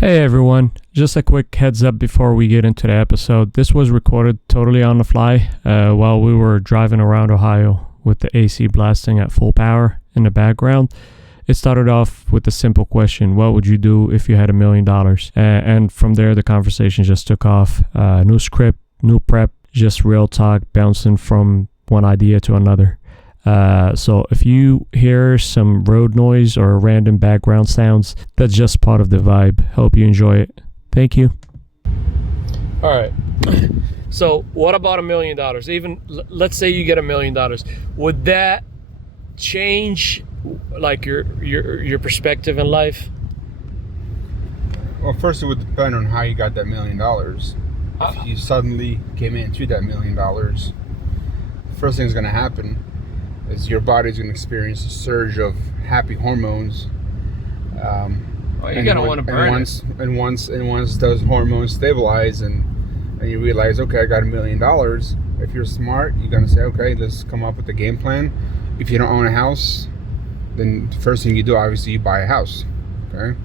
Hey everyone, just a quick heads up before we get into the episode. This was recorded totally on the fly while we were driving around Ohio with the AC blasting at full power in the background. It started off with a simple question: what would you do if you had $1 million? And from there, the conversation just took off. New script, new prep, just real talk, bouncing from one idea to another. So if you hear some road noise or random background sounds, that's just part of the vibe. Hope you enjoy it. Thank you. All right. So what about $1 million? Even let's say you get $1 million. Would that change like your perspective in life? Well, first it would depend on how you got that $1 million. If you suddenly came into that $1 million, the first thing that's going to happen is your body's going to experience a surge of happy hormones. You're going to want to burn it. And once those hormones stabilize and you realize, okay, I got $1 million. If you're smart, you're going to say, okay, let's come up with a game plan. If you don't own a house, then the first thing you do, obviously, you buy a house. Okay,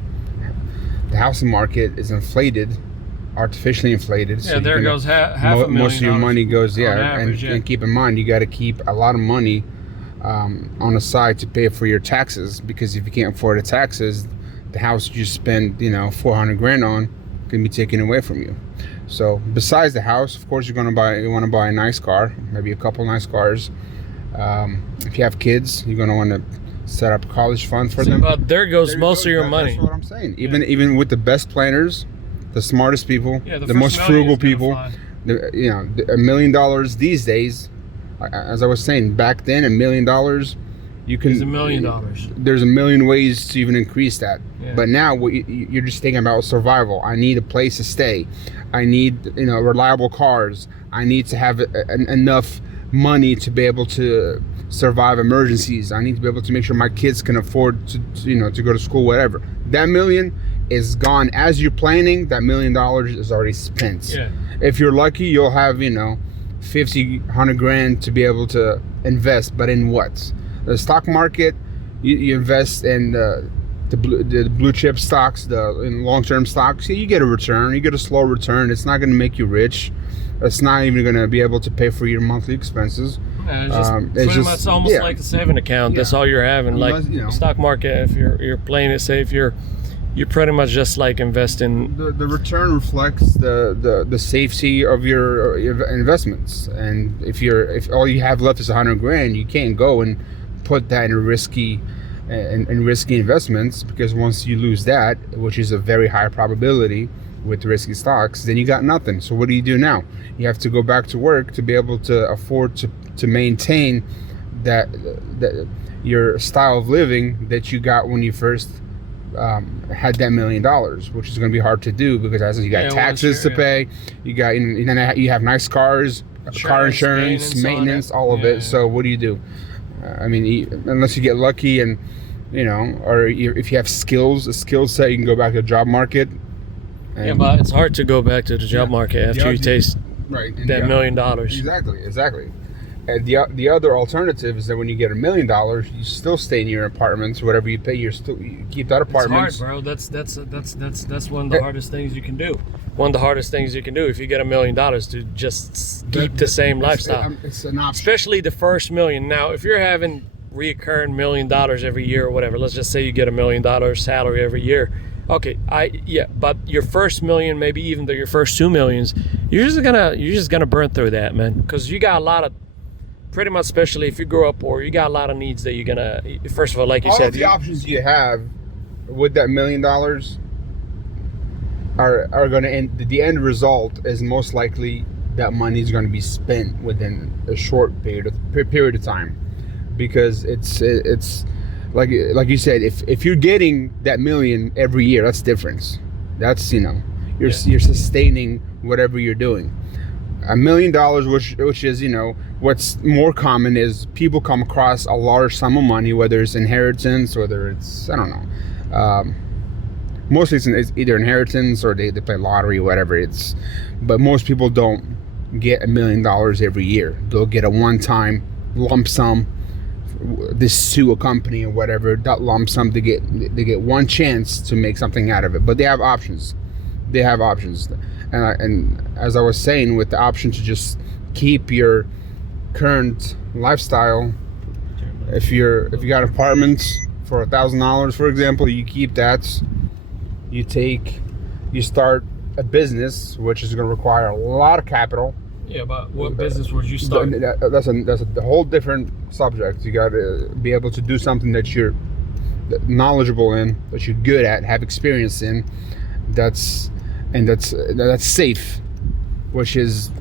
the housing market is inflated, artificially inflated. Yeah, so there goes half $1 million. Most of your money goes, average, and keep in mind, you got to keep a lot of money on the side to pay for your taxes, because if you can't afford the taxes, the house you spend, $400,000 on can be taken away from you. So besides the house, of course, you want to buy a nice car, maybe a couple nice cars. If you have kids, you're going to want to set up a college fund for them. But there goes most of your money. That's what I'm saying. Even with the best planners, the smartest people, the most frugal people, $1 million these days. As I was saying, back then, $1 million, you can. There's $1 million. There's a million ways to even increase that. Yeah. But now you're just thinking about survival. I need a place to stay. I need reliable cars. I need to have enough money to be able to survive emergencies. I need to be able to make sure my kids can afford to go to school, whatever. That $1 million is gone as you're planning. That $1 million is already spent. Yeah. If you're lucky, you'll have 50, 100 grand to be able to invest, but in what? The stock market, you invest in the blue chip stocks, in long-term stocks. You get a return. You get a slow return. It's not going to make you rich. It's not even going to be able to pay for your monthly expenses. Yeah, it's almost like a saving account. Yeah. That's all you're having. Unless, stock market, if you're playing it safe, you're pretty much just like investing. The return reflects the safety of your investments. And if all you have left is 100 grand, you can't go and put that in risky investments, because once you lose that, which is a very high probability with risky stocks, then you got nothing. So what do you do now? You have to go back to work to be able to afford to maintain that your style of living that you got when you first had that $1 million, which is going to be hard to do, because as you got taxes to pay, you got you have nice cars, car insurance, maintenance, all of it. So what do you do? Unless you get lucky and or if you have a skill set, you can go back to the job market. But it's hard to go back to the job market after you taste that $1 million. Exactly. And the other alternative is that when you get $1 million, you still stay in your apartments. Whatever you pay, you keep that apartment. It's hard, bro. That's one of the hardest things you can do. One of the hardest things you can do if you get $1 million, to just keep the same lifestyle. It's an option. Especially the first $1 million. Now, if you're having reoccurring $1 million every year or whatever, let's just say you get $1 million salary every year. Okay, but your first $1 million, maybe even your first $2 millions, you're just gonna burn through that, man, because you got a lot of. Pretty much, especially if you grow up poor, you got a lot of needs that you're gonna. First of all, like you said, all the options you have with that $1 million are going to end. The end result is most likely that money is going to be spent within a short period of time, because it's like you said, if you're getting that $1 million every year, that's difference. That's you're sustaining whatever you're doing. $1 million, which is what's more common, is people come across a large sum of money, whether it's inheritance, whether it's mostly it's either inheritance or they play lottery, whatever it's. But most people don't get $1 million every year. They'll get a one-time lump sum they sue a company or whatever, that lump sum, they get one chance to make something out of it. But they have options. And as I was saying, with the option to just keep your current lifestyle, if you got apartments for $1,000, for example, you keep that. You start a business, which is going to require a lot of capital. Yeah, but what business would you start? That's a whole different subject. You got to be able to do something that you're knowledgeable in, that you're good at, have experience in. That's safe, which is,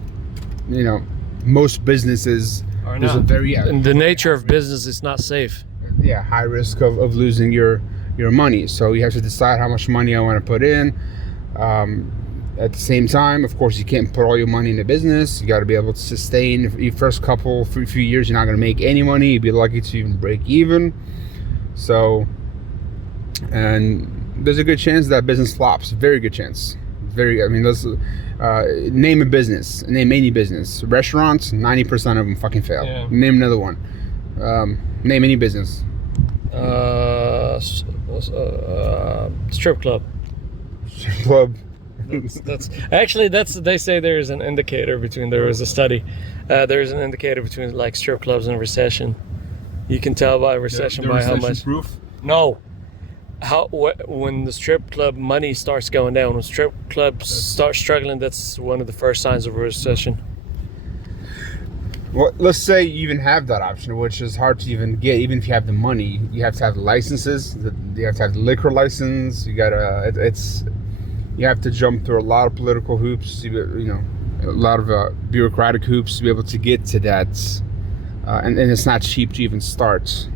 most businesses. There's a very and the nature of business is not safe. Yeah, high risk of losing your money. So you have to decide how much money I want to put in. At the same time, of course, you can't put all your money in the business. You got to be able to sustain. Your first few years, you're not going to make any money. You'd be lucky to even break even. So, and there's a good chance that business flops. Very good chance. Let's name a business. Name any business. Restaurants, 90% of them fucking fail. Yeah. Name another one. Name any business. Strip club. Strip club. That's they say there's an indicator between. There was a study. There's an indicator between like strip clubs and recession. You can tell by recession by how much. Proof? No. When the strip club money starts going down, when strip clubs start struggling, that's one of the first signs of a recession. Well, let's say you even have that option, which is hard to even get. Even if you have the money, you have to have the licenses. You have to have the liquor license. You have to jump through a lot of political hoops. A lot of bureaucratic hoops to be able to get to that. And it's not cheap to even start,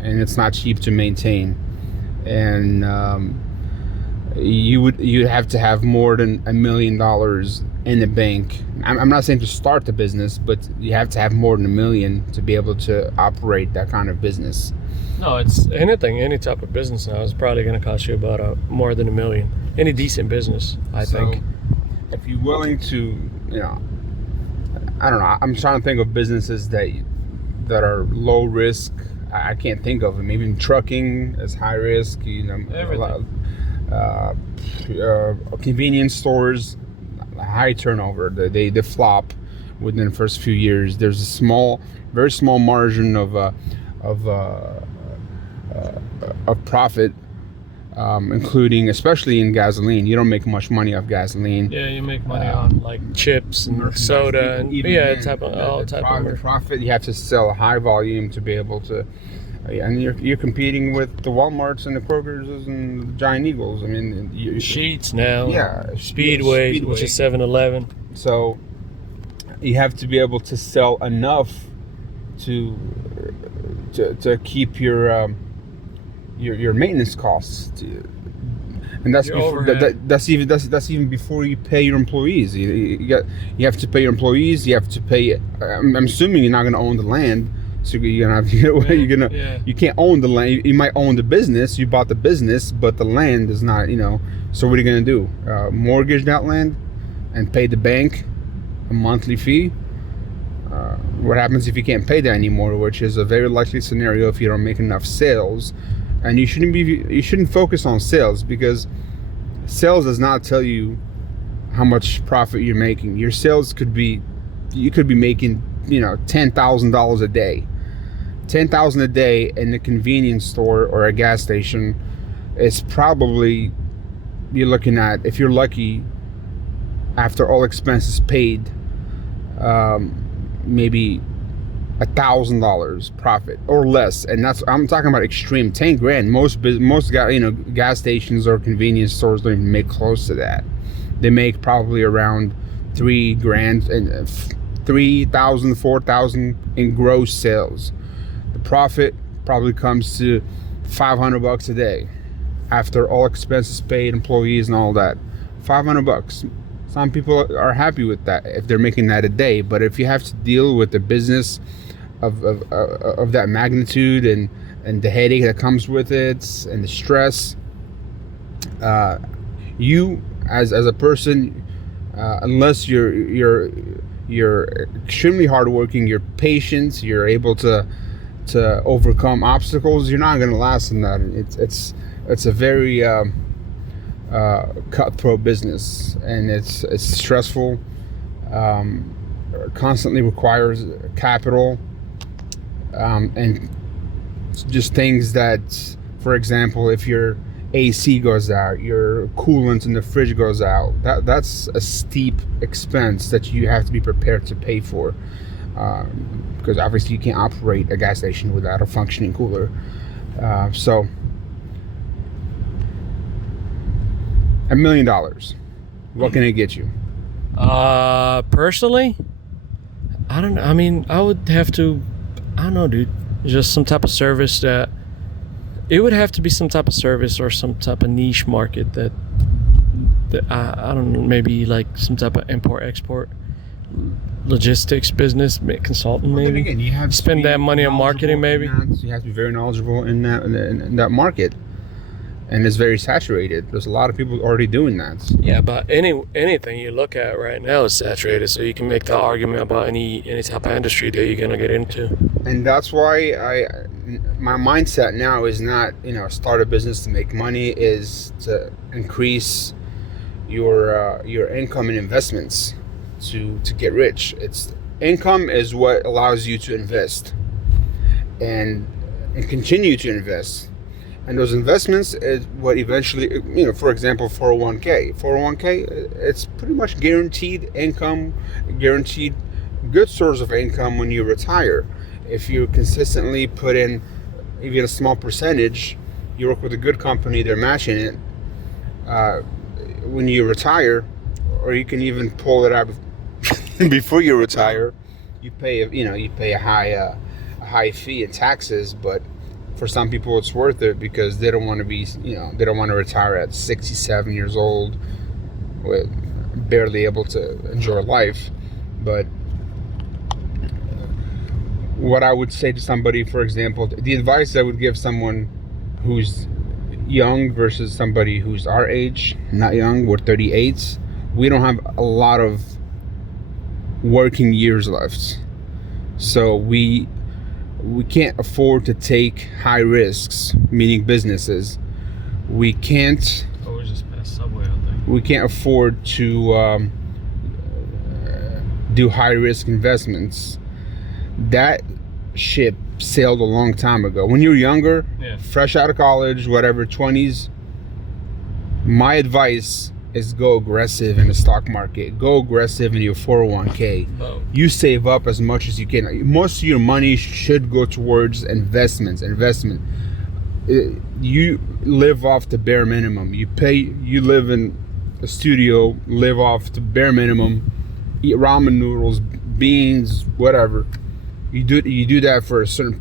and it's not cheap to maintain. And you'd have to have more than $1 million in the bank. I'm not saying to start the business, but you have to have more than $1 million to be able to operate that kind of business. No, it's any type of business now is probably going to cost you about more than $1 million. Any decent business, I think. If you're willing to, I don't know. I'm trying to think of businesses that are low risk. I can't think of them. Even trucking is high risk. Everything. Convenience stores, high turnover. They flop within the first few years. There's a very small margin of profit, including especially in gasoline. You don't make much money off gasoline. Yeah, you make money on like chips and soda and the profit. You have to sell a high volume to be able to. And you're competing with the Walmarts and the Krogers and the Giant Eagles. Sheetz now. Yeah, Speedway, which is 7-Eleven. So you have to be able to sell enough to keep your maintenance costs. And that's even before you pay your employees. You have to pay your employees. You have to pay. I'm assuming you're not going to own the land. So you're gonna have you can't own the land. You might own the business. You bought the business, but the land is not. So what are you gonna do? Mortgage that land and pay the bank a monthly fee. What happens if you can't pay that anymore? Which is a very likely scenario if you don't make enough sales. And you shouldn't focus on sales, because sales does not tell you how much profit you're making. Your sales you could be making $10,000 a day. $10,000 a day in a convenience store or a gas station is probably, you're looking at, if you're lucky, after all expenses paid, maybe $1,000 profit or less. And I'm talking about extreme. 10 grand. Most gas stations or convenience stores don't even make close to that. They make probably around 3 grand and 3,000, 4,000 in gross sales. The profit probably comes to $500 a day after all expenses paid, employees and all that. $500. Some people are happy with that if they're making that a day, but if you have to deal with the business of that magnitude and the headache that comes with it and the stress, you as a person, unless you're extremely hardworking, you're patient, you're able to to overcome obstacles, you're not going to last in that. It's a very cutthroat business, and it's stressful. Constantly requires capital, and just things that, for example, if your AC goes out, your coolant in the fridge goes out, that's a steep expense that you have to be prepared to pay for, because obviously you can't operate a gas station without a functioning cooler. So $1 million, what can it get you? Personally, I don't know. I mean, I would have to, I don't know, dude. Just some type of service that, it would have to be some type of service or some type of niche market that I don't know, maybe like some type of import-export logistics business, consultant Well, then maybe. again, you have to Spend be that money on marketing knowledgeable maybe. in that. You have to be very knowledgeable in that market, and it's very saturated. There's a lot of people already doing that. Yeah, but anything you look at right now is saturated, so you can make the argument about any type of industry that you're gonna get into. And that's why my mindset now is not, start a business to make money, is to increase your income and investments to get rich. It's income is what allows you to invest and continue to invest. And those investments is what eventually, for example, 401k. 401k, it's pretty much guaranteed income, guaranteed good source of income when you retire. If you consistently put in even a small percentage, you work with a good company, they're matching it. When you retire, or you can even pull it out before you retire, you pay a high fee in taxes, but for some people it's worth it because they don't want to they don't want to retire at 67 years old with barely able to enjoy life. But what I would say to somebody, for example, the advice I would give someone who's young versus somebody who's our age, not young, we're 38s, we don't have a lot of working years left. So we can't afford to take high risks, meaning businesses. We can't. Oh, we just passed Subway, I think. We can't afford to do high risk investments. That ship sailed a long time ago. When you're younger, fresh out of college, whatever, 20s, my advice is go aggressive in the stock market. Go aggressive in your 401k. Oh. You save up as much as you can. Most of your money should go towards investment. You live off the bare minimum. You live in a studio, live off the bare minimum, eat ramen noodles, beans, whatever. You do that for a certain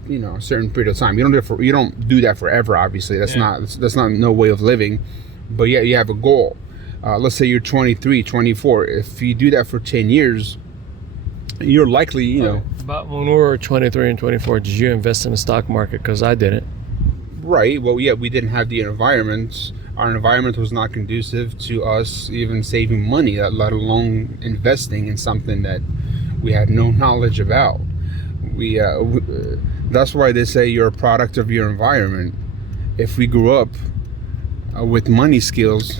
period of time. You don't do that forever, obviously. That's not no way of living. But yeah, you have a goal. Let's say you're 23, 24. If you do that for 10 years, you're likely, But when we were 23 and 24, did you invest in the stock market? Because I didn't. Right. Well, yeah, we didn't have the environment. Our environment was not conducive to us even saving money, let alone investing in something that we had no knowledge about. That's why they say you're a product of your environment. If we grew up with money skills,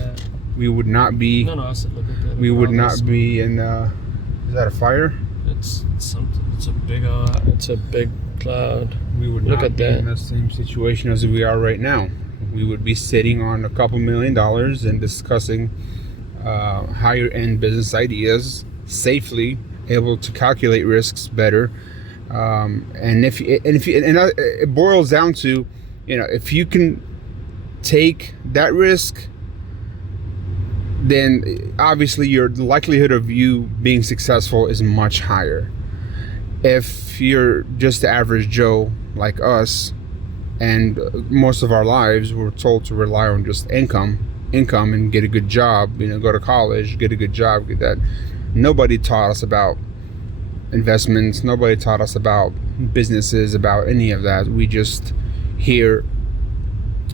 we would not be. No, I said look at that. We would not be in. Is that a fire? It's something. It's a big. It's a big cloud. We would Look not at be that. in the same situation as we are right now. We would be sitting on a couple $1 million and discussing higher end business ideas safely, able to calculate risks better. And it boils down to, if you can take that risk, then obviously your likelihood of you being successful is much higher. If you're just the average Joe like us, and most of our lives we're told to rely on just income and get a good job, go to college, get a good job, get that. Nobody taught us about investments. Nobody taught us about businesses, about any of that. We just hear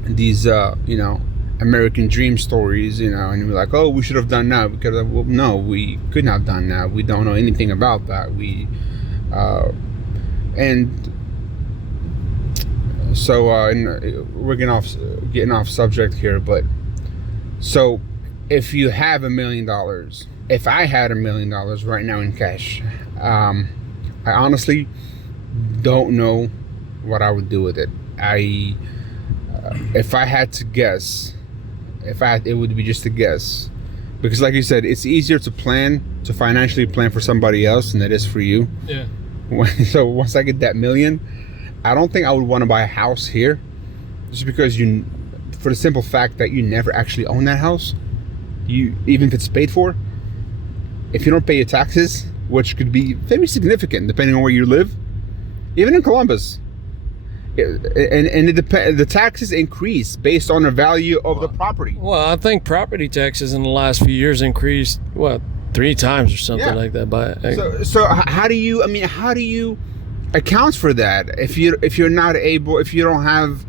these, American dream stories, and we're like, oh, we should have done that. No, we could not have done that. We don't know anything about that. And So and we're getting off subject here, but so if you have $1 million, if I had $1 million right now in cash, I honestly don't know what I would do with it. If I had to guess, it would be just a guess, because like you said, it's easier to financially plan for somebody else than it is for you. Yeah. So once I get that $1 million, I don't think I would want to buy a house here, just because for the simple fact that you never actually own that house. Even if it's paid for, if you don't pay your taxes, which could be very significant depending on where you live, even in Columbus, the taxes increase based on the value of the property. Well, I think property taxes in the last few years increased 3 times or something like that. So how do you account for that if you're not able, if you don't have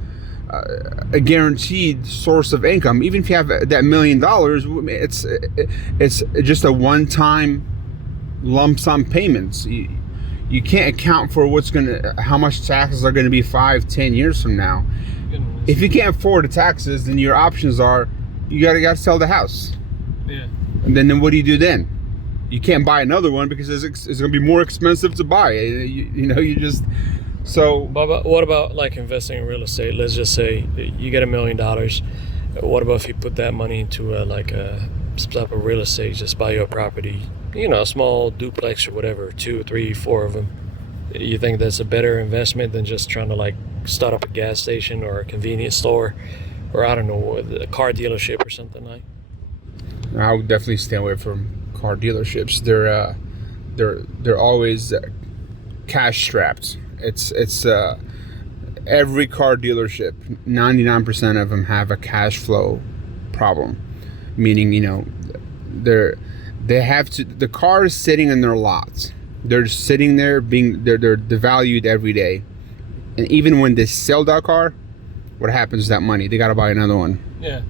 a guaranteed source of income? Even if you have that $1 million, it's just a one-time lump sum payments. You can't account for how much taxes are gonna be 5-10 years from now. Goodness. If you can't afford the taxes, then your options are you gotta sell the house. Yeah. And then what do you do then? You can't buy another one because it's gonna be more expensive to buy. You just. So, but what about like investing in real estate? Let's just say you get $1 million. What about if you put that money into some type of real estate, just buy your property, a small duplex or whatever, 2, 3, 4 of them? You think that's a better investment than just trying to start up a gas station or a convenience store, or I don't know, a car dealership or something like? I would definitely stay away from car dealerships. They're always cash strapped. It's every car dealership, 99% of them have a cash flow problem, meaning the car is sitting in their lots. They're just sitting there they're devalued every day, and even when they sell that car, what happens to that money? They got to buy another one. Yeah.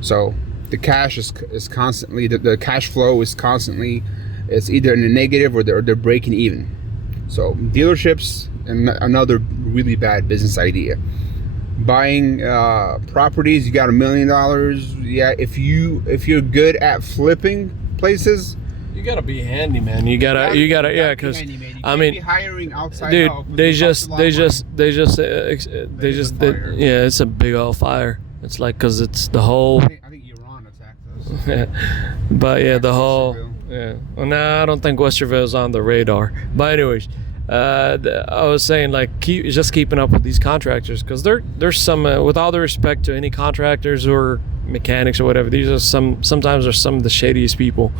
So the cash is constantly the cash flow is constantly, it's either in the negative or they're breaking even. So dealerships, another really bad business idea. Buying properties, you got $1 million. Yeah, if you're good at flipping places, you gotta be handy, man. You gotta, yeah, because I mean, be hiring outside dude, help, yeah, it's a big old fire. It's because it's the whole. I think Iran attacked us. But yeah, the whole. Yeah. Well, no, I don't think Westerville's on the radar. But anyways, I was saying keeping up with these contractors, because there's some with all the respect to any contractors or mechanics or whatever, these are sometimes are some of the shadiest people,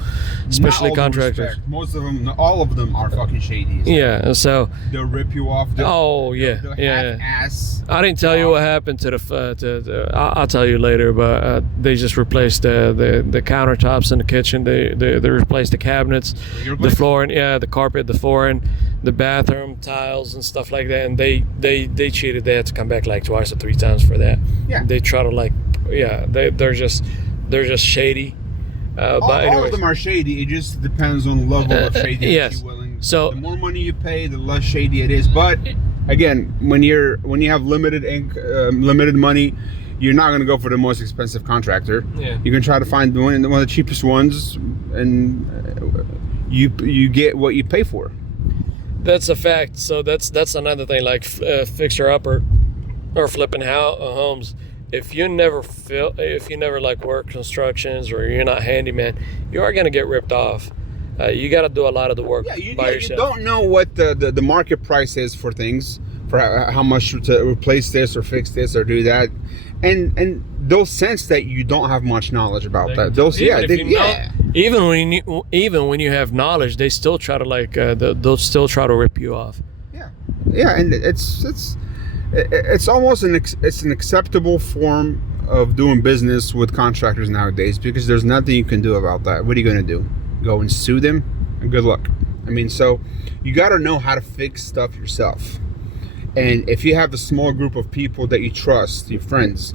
especially contractors. Most of them, all of them are fucking shady. Yeah, so they'll rip you off. They'll half-ass. I didn't tell you what happened to I'll tell you later, but they just replaced the countertops in the kitchen. They replaced the cabinets, the flooring, the carpet, the flooring, the bathroom tiles and stuff like that. And they cheated. They had to come back twice or 3 times for that. Yeah. They try to they're just shady. All of them are shady. It just depends on the level of shady. Yes. So the more money you pay, the less shady it is. But again, when you have limited money, you're not going to go for the most expensive contractor. Yeah. You can try to find one of the cheapest ones, and you get what you pay for. That's a fact. So that's another thing, fixer upper or flipping homes. If you never work constructions, or you're not handyman, you are going to get ripped off. You got to do a lot of the work by yourself. You don't know what the market price is for things, for how much to replace this or fix this or do that, and they'll sense that you don't have much knowledge about that. Even when you have knowledge, they still try to they'll still try to rip you off. Yeah, and it's almost an acceptable form of doing business with contractors nowadays, because there's nothing you can do about that. What are you going to do? Go and sue them? And good luck. I mean, so you got to know how to fix stuff yourself. And if you have a small group of people that you trust, your friends,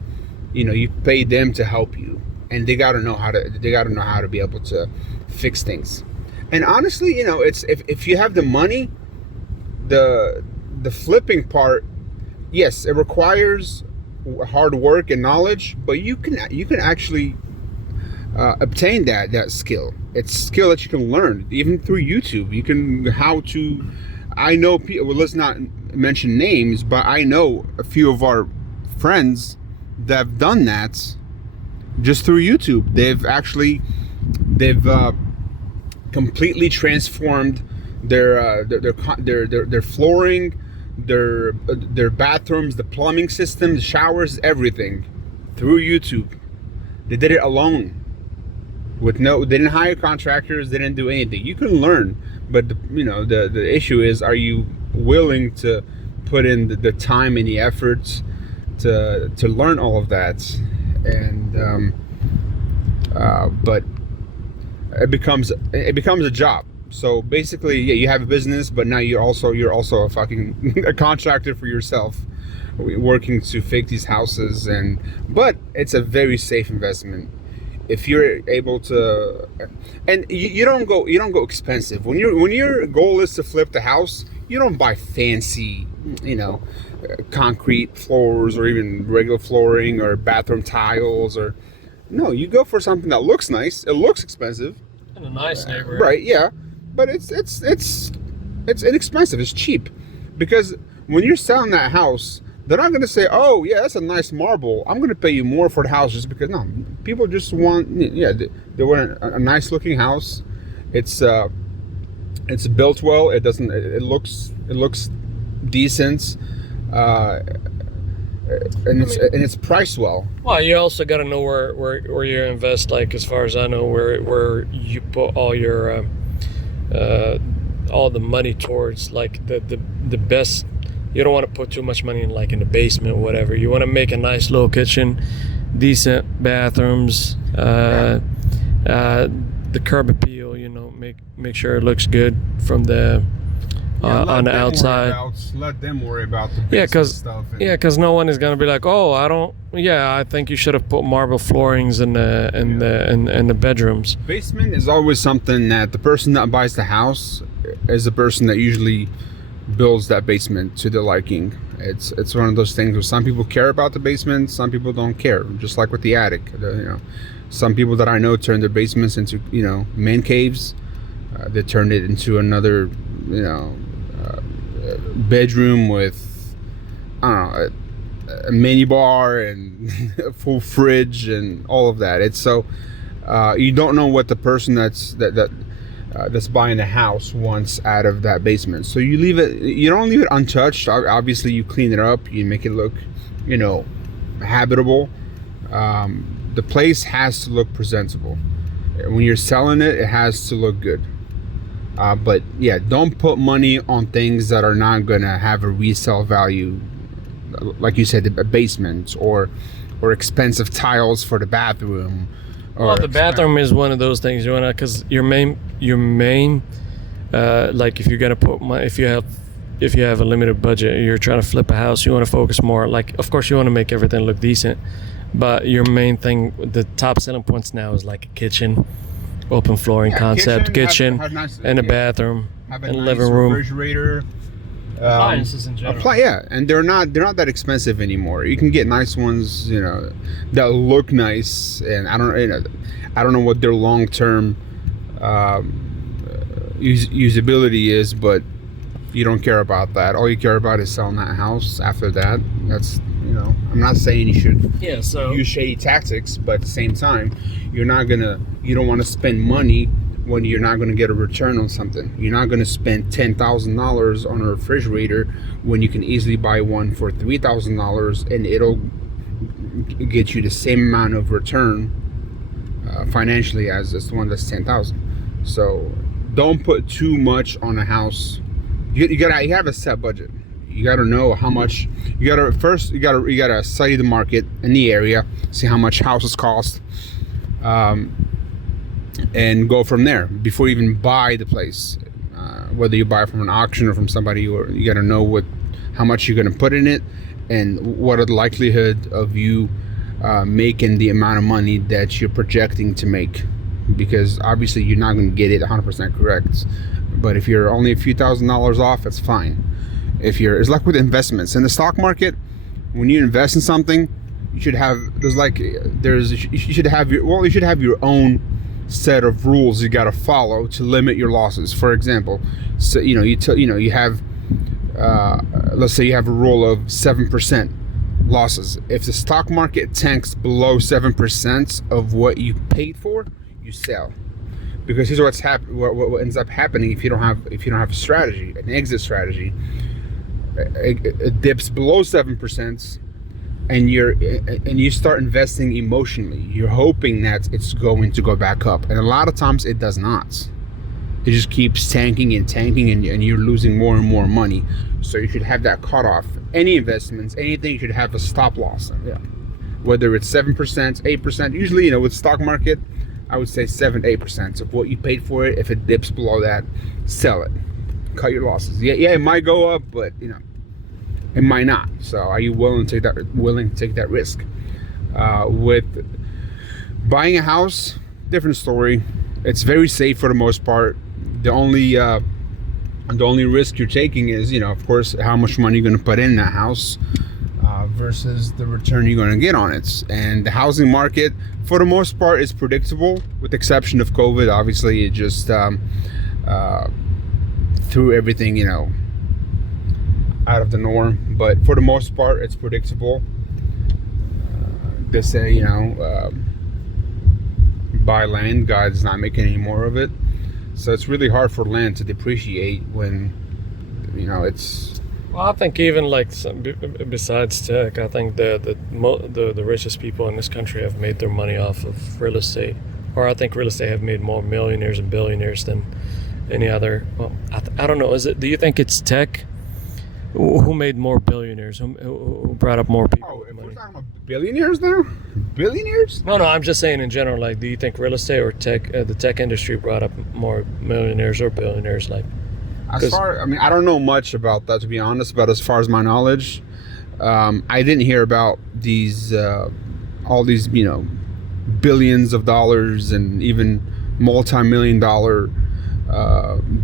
you pay them to help you, and they got to know how to be able to fix things. And honestly, it's if you have the money, the flipping part yes, it requires hard work and knowledge, but you can actually obtain that skill. It's skill that you can learn even through YouTube. You can how to. I know people. Well, let's not mention names, but I know a few of our friends that have done that just through YouTube. They've completely transformed their flooring, their bathrooms, the plumbing system, the showers, everything through YouTube. They did it alone. They didn't hire contractors. They didn't do anything. You can learn, but the issue is, are you willing to put in the time and the efforts to learn all of that? And but it becomes a job. So basically, yeah, you have a business, but now you're also a fucking a contractor for yourself, working to fake these houses. But it's a very safe investment if you're able to, and you don't go expensive. When your goal is to flip the house, you don't buy fancy, concrete floors or even regular flooring or bathroom tiles no, you go for something that looks nice. It looks expensive. In a nice neighborhood. Right, yeah. But it's inexpensive. It's cheap. Because when you're selling that house, they're not going to say, "Oh, yeah, that's a nice marble. I'm going to pay you more for the house just because." No, people just want, they want a nice looking house. It's built well. It doesn't. It looks decent. And it's priced well. Well, you also got to know where you invest. Like, as far as I know, where you put all your all the money towards. Like the best. You don't want to put too much money in the basement or whatever. You want to make a nice little kitchen, decent bathrooms, the curb appeal. Make sure it looks good from the. On the outside. Let them worry about the basic stuff. Because no one is gonna be like, "Oh, I think you should have put marble floorings in the bedrooms." Basement is always something that the person that buys the house is the person that usually builds that basement to their liking. It's one of those things where some people care about the basement, some people don't care. Just like with the attic, some people that I know turn their basements into man caves. They turned it into another bedroom with a mini bar and a full fridge and all of that. It's so you don't know what the person that's buying the house wants out of that basement. So you don't leave it untouched. Obviously, you clean it up, you make it look habitable. The place has to look presentable. When you're selling it, it has to look good. But yeah, don't put money on things that are not gonna have a resale value, like you said, a basement or expensive tiles for the bathroom. Well, the bathroom is one of those things you wanna, because your main like if you're gonna put money, if you have a limited budget, you're trying to flip a house, you want to focus more. Like, of course, you want to make everything look decent, but your main thing, the top selling points now is like a kitchen. Open flooring concept, kitchen nice, and a bathroom, and a living room, refrigerator, appliances in general. And they're not that expensive anymore. You can get nice ones, that look nice, and I don't know what their long term usability is, but you don't care about that. All you care about is selling that house. After that, that's I'm not saying you should use shady tactics, but at the same time, you don't want to spend money when you're not going to get a return on something. You're not going to spend $10,000 on a refrigerator when you can easily buy one for $3,000 and it'll get you the same amount of return financially as this one that's $10,000. So don't put too much on a house. You have a set budget. You got to know how much. You got to study the market in the area, see how much houses cost, and go from there before you even buy the place. Whether you buy from an auction or from somebody, or you got to know how much you're going to put in it, and what are the likelihood of you making the amount of money that you're projecting to make. Because obviously you're not going to get it 100% correct, but if you're only a few $1,000s off, that's fine. It's like with investments in the stock market. When you invest in something, you should have you should have your own set of rules you got to follow to limit your losses. For example, so you have let's say you have a rule of 7% losses. If the stock market tanks below 7% of what you paid for, you sell. Because here's what ends up happening if you don't have a strategy, an exit strategy. It dips below 7%, and you start investing emotionally. You're hoping that it's going to go back up, and a lot of times it does not. It just keeps tanking, and you're losing more and more money. So you should have that cutoff. Any investments, anything, you should have a stop loss. Yeah. Whether it's 7%, 8%. Usually, with stock market, I would say 7-8% of what you paid for it. If it dips below that, sell it. Cut your losses. Yeah, it might go up, but it might not. So are you willing to take that risk? With buying a house, different story. It's very safe for the most part. The only risk you're taking is, of course, how much money you're going to put in that house versus the return you're going to get on it. And the housing market, for the most part, is predictable, with the exception of COVID. Obviously, it just threw everything, out of the norm. But for the most part, it's predictable. They say, buy land, God's not making any more of it. So it's really hard for land to depreciate when, it's... Well, I think even besides tech, I think the richest people in this country have made their money off of real estate. Or I think real estate have made more millionaires and billionaires than any other. Well, I don't know. Do you think it's tech? Who made more billionaires? Who brought up more people? Oh, if we're talking about billionaires now? Billionaires? No, I'm just saying in general. Do you think real estate or tech, the tech industry, brought up more millionaires or billionaires? I don't know much about that, to be honest. But as far as my knowledge, I didn't hear about these, all these, billions of dollars and even multi-million-dollar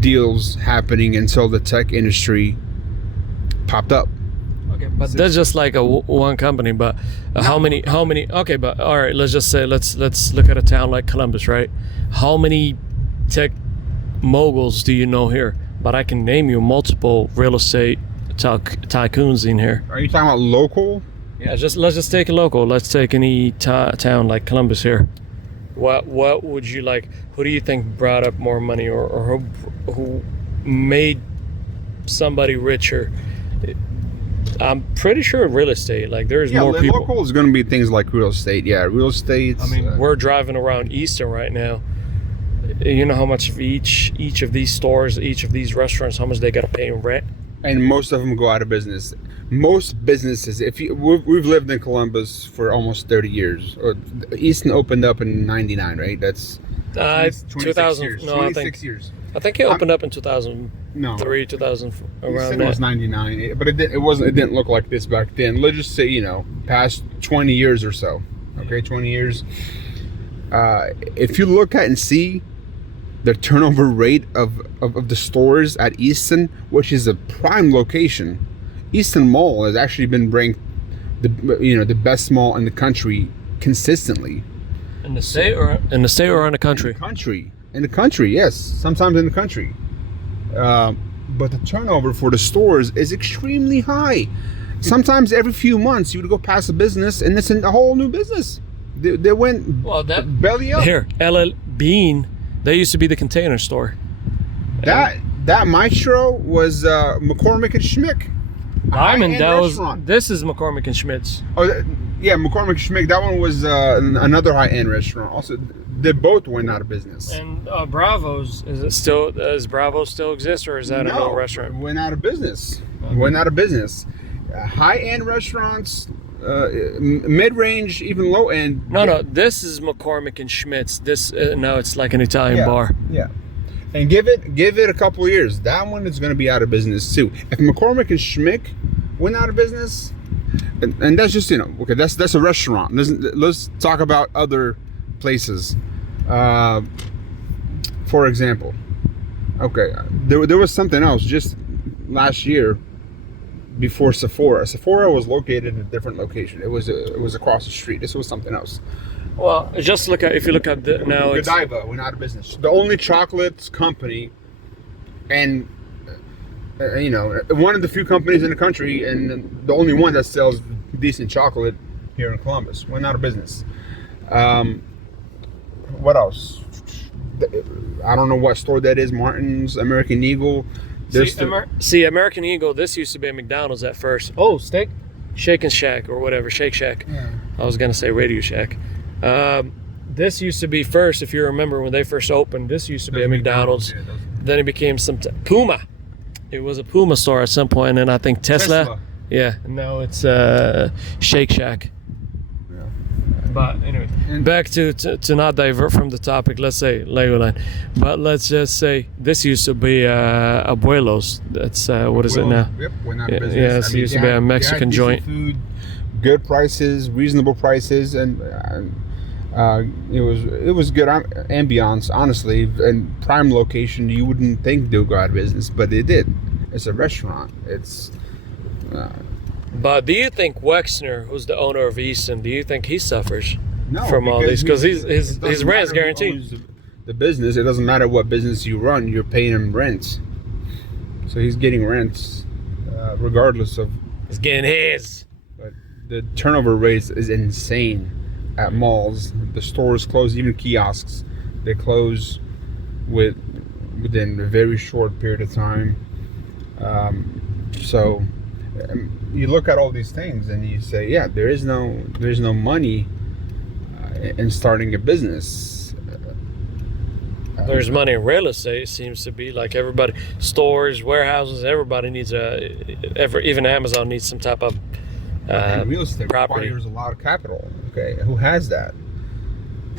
deals happening until the tech industry popped up. Okay, but that's just like one company. But how many? Okay, but all right. Let's just say let's look at a town like Columbus, right? How many tech moguls do you know here? But I can name you multiple real estate tycoons in here. Are you talking about local? Yeah, let's just take a local. Let's take any town like Columbus here. What would you like? Who do you think brought up more money, or who made somebody richer? I'm pretty sure real estate. There's more people. Local is going to be things like real estate. Yeah, real estate. We're driving around Easton right now. You know how much of each of these stores, each of these restaurants, how much they got to pay in rent? And most of them go out of business. Most businesses, we've lived in Columbus for almost 30 years. Easton opened up in '99, right? That's 2000. Years. No, 26 years. I think it opened up in 2003, 2000, around Easton that. was '99, but it didn't look like this back then. Let's just say, past 20 years or so. Okay, 20 years. If you look at and see the turnover rate of the stores at Easton, which is a prime location, Easton Mall has actually been ranked the best mall in the country consistently. In the state or in the country? In the country, yes. Sometimes in the country. But the turnover for the stores is extremely high. Sometimes every few months you would go past a business and it's a whole new business. They went belly up. Here, LL Bean, they used to be the Container Store. That Maestro was McCormick and Schmick. This is McCormick and Schmidt's. Oh, yeah, McCormick and Schmick. That one was another high-end restaurant. Also, they both went out of business. And Bravo's, does Bravo still exist, or is that an old restaurant? Went out of business. Okay. Went out of business. High-end restaurants, mid-range, even low-end. No. This is McCormick and Schmidt's. This now it's like an Italian bar. Yeah. And give it a couple of years. That one is going to be out of business too. If McCormick and Schmick went out of business, and that's just okay, that's a restaurant. Let's talk about other places. For example, okay, there was something else just last year. before Sephora. Sephora was located in a different location. It was across the street. This was something else. Well, just look at if you look at now it's Godiva went out of business. The only chocolate company, and one of the few companies in the country, and the only one that sells decent chocolate here in Columbus, went out of business. What else? I don't know what store that is. Martin's, American Eagle. See, American Eagle, this used to be a McDonald's at first. Oh, steak? Shake and Shack or whatever, Shake Shack. Yeah. I was going to say Radio Shack. This used to be first, if you remember when they first opened, this used to be a McDonald's. Yeah, Then it became Puma. It was a Puma store at some point, and then I think Tesla. Yeah, and now it's Shake Shack. Yeah. But anyway, back to not divert from the topic, let's say Legoland. But let's just say this used to be Abuelo's. That's, what is it now? Yep, went out of business. Yeah, it used to be a Mexican joint. Food, good prices, reasonable prices, and it was good ambiance, honestly, and prime location. You wouldn't think they would go out of business, but they did. It's a restaurant. It's. But do you think Wexner, who's the owner of Easton, do you think he suffers from all because these? Because his rent is guaranteed. The business, it doesn't matter what business you run, you're paying him rent. So he's getting rents, regardless of. He's getting his. But the turnover rate is insane at malls. The stores close, even kiosks, they close within a very short period of time. So you look at all these things and you say, yeah, there's no money in starting a business. There's money in real estate. It seems to be like everybody, stores, warehouses, everybody needs even Amazon needs some type of real estate property. Requires a lot of capital. Okay, who has that?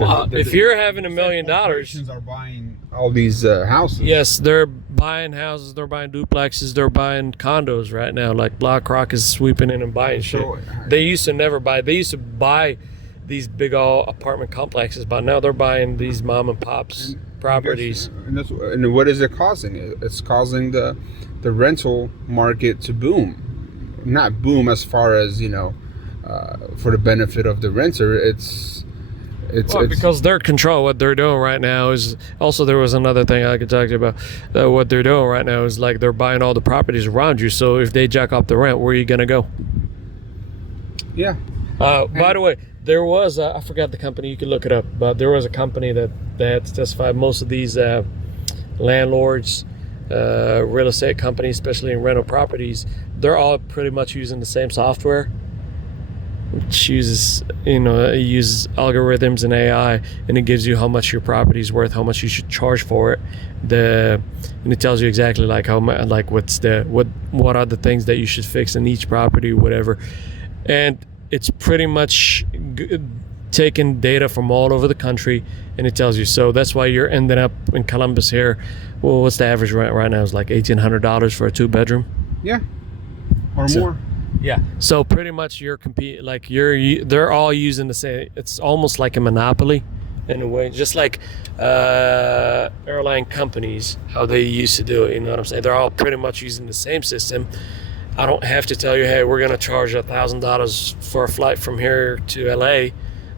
If you're having $1 million, corporations are buying all these houses. Yes, they're buying houses, they're buying duplexes, they're buying condos right now. Like BlackRock is sweeping in and buying shit. They used to never buy. They used to buy these big old apartment complexes, but now they're buying these mom and pops properties. And what is it causing? It's causing the rental market to boom. Not boom as far as for the benefit of the renter. It's because they're control. What they're doing right now is also, there was another thing I could talk to you about. What they're doing right now is like they're buying all the properties around you. So if they jack up the rent, where are you gonna go? Yeah. By the way, there was I forgot the company. You could look it up, but there was a company that had to testify. Most of these landlords, real estate companies, especially in rental properties, they're all pretty much using the same software. Which uses algorithms and AI, and it gives you how much your property is worth, how much you should charge for it. And it tells you exactly like how much, like what are the things that you should fix in each property, whatever. And it's pretty much taking data from all over the country, and it tells you. So that's why you're ending up in Columbus here. Well, what's the average rent right now? It's like $1,800 for a 2-bedroom. Yeah, or more. Yeah. So pretty much they're all using the same. It's almost like a monopoly in a way, just like airline companies, how they used to do it. You know what I'm saying? They're all pretty much using the same system. I don't have to tell you, hey, we're going to charge $1,000 for a flight from here to LA.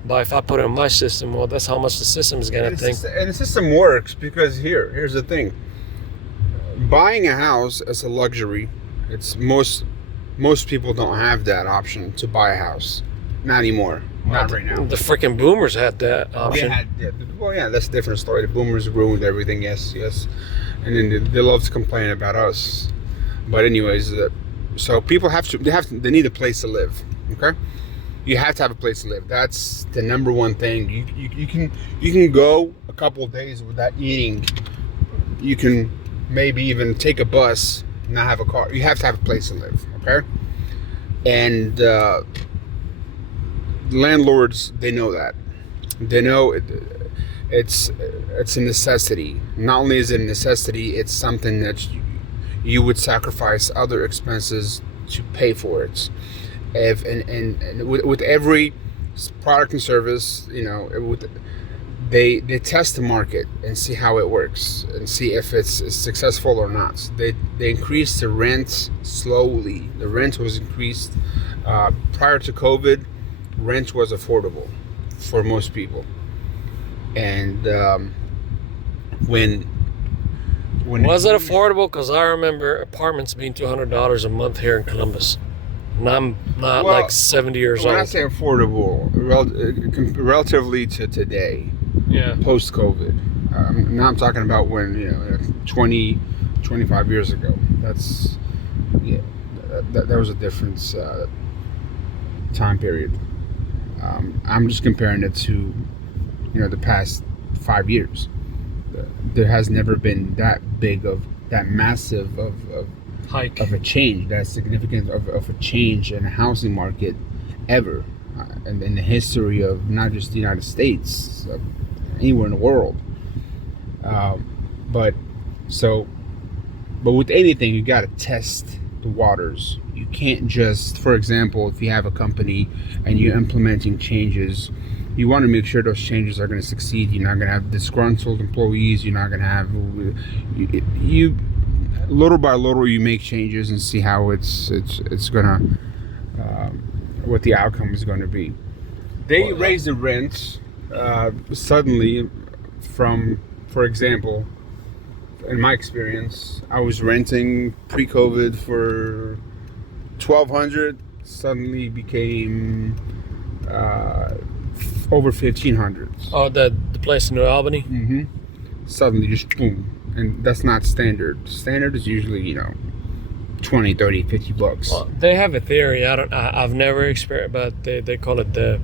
But if I put it in my system, well, that's how much the system is going to think. And the system works because here's the thing. Buying a house is a luxury. It's most people don't have that option to buy a house. Not anymore. Not right now. The freaking boomers had that option. That's a different story. The boomers ruined everything. Yes. And then they love to complain about us. But anyways, so people they need a place to live. Okay, you have to have a place to live. That's the number one thing. You can go a couple of days without eating. You can maybe even take a bus, not have a car. You have to have a place to live. Okay, and landlords, they know that. They know it's a necessity. Not only is it a necessity, it's something that you would sacrifice other expenses to pay for it. And with every product and service, they test the market and see how it works and see if it's successful or not. So they increase the rent slowly. The rent was increased prior to COVID. Rent was affordable for most people, and when was it affordable? Because I remember apartments being $200 a month here in Columbus, and I'm not like 70 years when old. I say affordable, relatively to today, Yeah. post-COVID. Now I'm talking about when 20, 25 years ago. That's that was a different time period. I'm just comparing it to the past 5 years. There has never been that massive of Hike. of a change, that significant of a change in the housing market ever, and in the history of not just the United States, anywhere in the world. But with anything, you got to test the waters. You can't just, for example, if you have a company and you're implementing changes, you want to make sure those changes are going to succeed. You're not going to have disgruntled employees. You're not going to have you little by little you make changes and see how it's gonna what the outcome is going to be. They raise the rents suddenly from, for example, in my experience, I was renting pre-COVID for $1,200. Suddenly became over $1,500. Oh, the place in New Albany? Mm-hmm. Suddenly just boom. And that's not standard. Standard is usually, 20, 30, 50 bucks. Well, they have a theory. I've never experienced, but they call it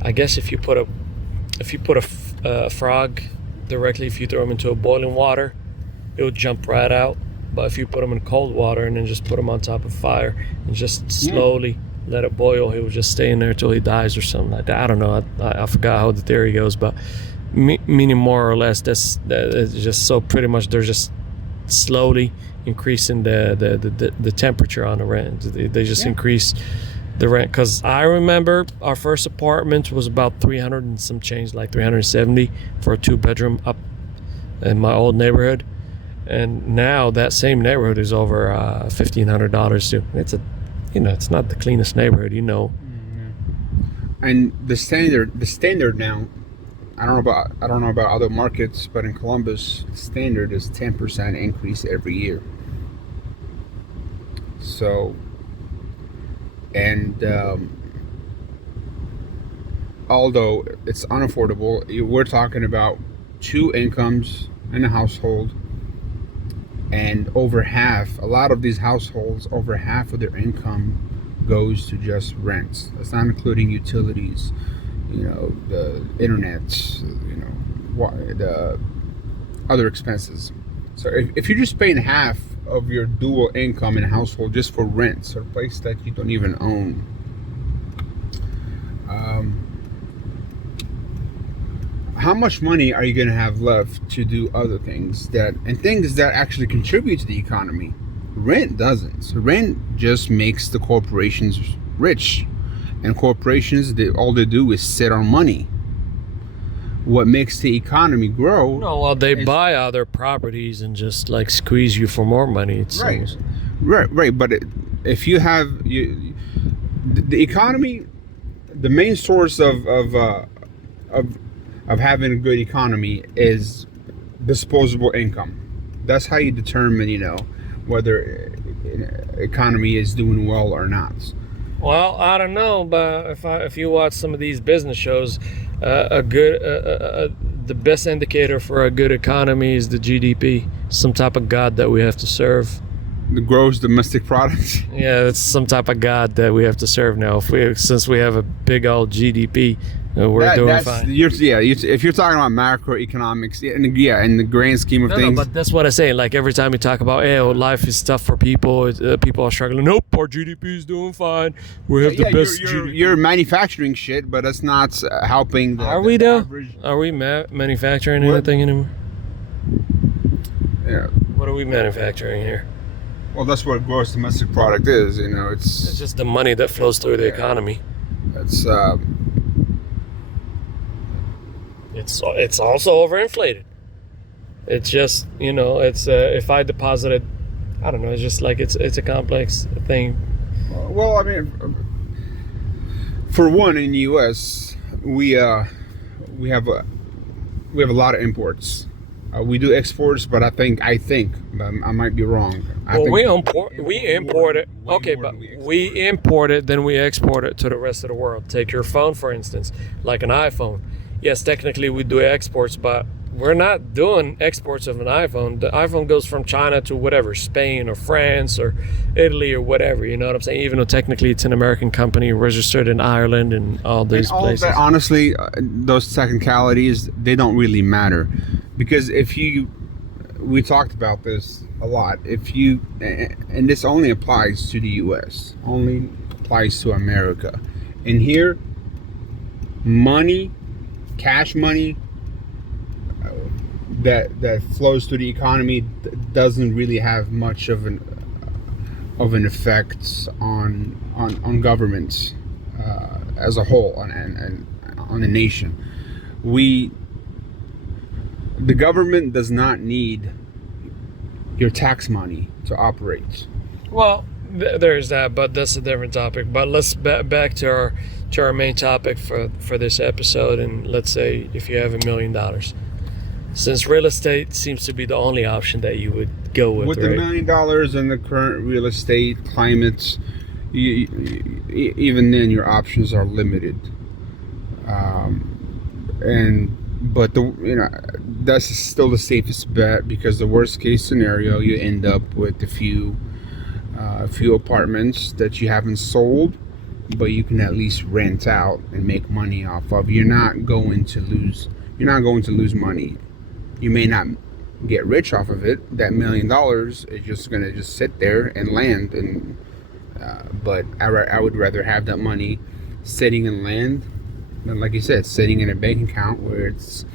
I guess if you put a frog directly, if you throw him into a boiling water, it would jump right out. But if you put him in cold water and then just put him on top of fire and just slowly let it boil, he will just stay in there till he dies or something like that. I don't know. I forgot how the theory goes, but meaning more or less that's just so pretty much they're just slowly increasing the temperature on the rent. They just increase the rent, because I remember our first apartment was about 300 and some change, like 370 for a 2-bedroom up in my old neighborhood, and now that same neighborhood is over $1,500 too. It's not the cleanest neighborhood, And the standard now, I don't know about other markets, but in Columbus, the standard is 10% increase every year. So, and although it's unaffordable, we're talking about 2 incomes in a household, and a lot of these households, over half of their income goes to just rents. That's not including utilities, the internet, the other expenses. So if you're just paying half of your dual income in a household just for rents or a place that you don't even own, how much money are you going to have left to do other things that actually contribute to the economy? Rent doesn't. So rent just makes the corporations rich, and corporations, all they do is sit on money. What makes the economy grow? No, well, they buy other properties and just like squeeze you for more money. It seems. Right. But if you have the economy, the main source of having a good economy is disposable income. That's how you determine, whether economy is doing well or not. Well, I don't know, but if you watch some of these business shows, the best indicator for a good economy is the GDP, some type of god that we have to serve. The gross domestic product. Yeah, it's some type of god that we have to serve now. Since we have a big old GDP, we're doing fine. If you're talking about macroeconomics, in the grand scheme of things. No, but that's what I say. Like every time we talk about, life is tough for people. People are struggling. Nope, our GDP is doing fine. We have the best. You're manufacturing shit, but that's not helping. Are we though? Are we manufacturing anything anymore? Yeah. What are we manufacturing here? Well, that's what gross domestic product is. It's just the money that flows through the economy. It's It's also overinflated. It's just, it's if I deposited, I don't know. It's just like it's a complex thing. Well, I mean, for one, in the U.S., we have a lot of imports. We do exports, but I think I might be wrong. We import it. Okay, but we import it, then we export it to the rest of the world. Take your phone, for instance, like an iPhone. Yes, technically we do exports, but we're not doing exports of an iPhone. The iPhone goes from China to whatever, Spain or France or Italy or whatever. You know what I'm saying? Even though technically it's an American company registered in Ireland and all these places. That, honestly, those technicalities, they don't really matter, because we talked about this a lot. And this only applies to the U.S., only applies to America. And here, cash money that flows through the economy doesn't really have much of an effect on governments as a whole, on the nation. The government does not need your tax money to operate. Well, there's that, but that's a different topic. But let's back to our main topic for this episode. And let's say if you have $1 million, since real estate seems to be the only option that you would go with, the $1 million in the current real estate climate, even then your options are limited. But that's still the safest bet, because the worst case scenario, you end up with a few apartments that you haven't sold, but you can at least rent out and make money off of. You're not going to lose money. You may not get rich off of it. That $1 million is just going to just sit there and land. But I would rather have that money sitting in land than, like you said, sitting in a bank account where it's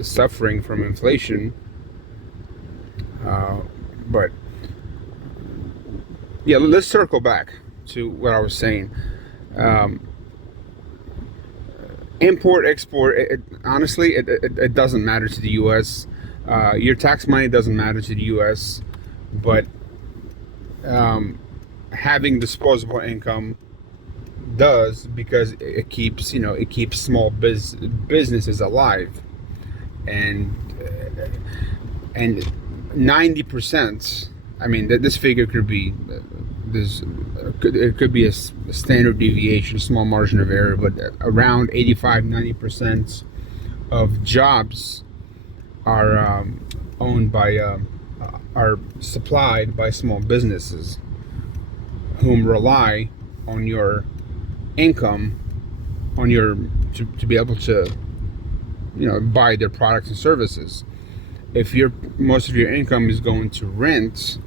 suffering from inflation. But yeah, let's circle back to what I was saying. Import, export, honestly, it doesn't matter to the U.S. Your tax money doesn't matter to the U.S., but having disposable income does, because it keeps small businesses alive, and 90%. I mean, this figure could be it could be a standard deviation, small margin of error, but around 85-90% of jobs are owned by are supplied by small businesses, whom rely on your income, to be able to buy their products and services. If most of your income is going to rent,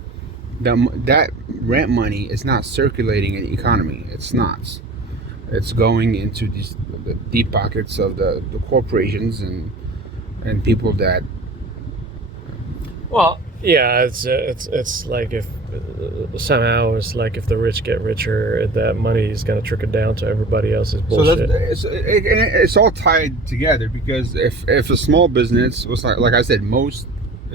that rent money is not circulating in the economy. It's not. It's going into the deep pockets of the corporations and people that. Well, yeah, it's like if somehow it's like if the rich get richer, that money is going to trickle down to everybody else's bullshit. So it's all tied together, because if a small business was like I said, most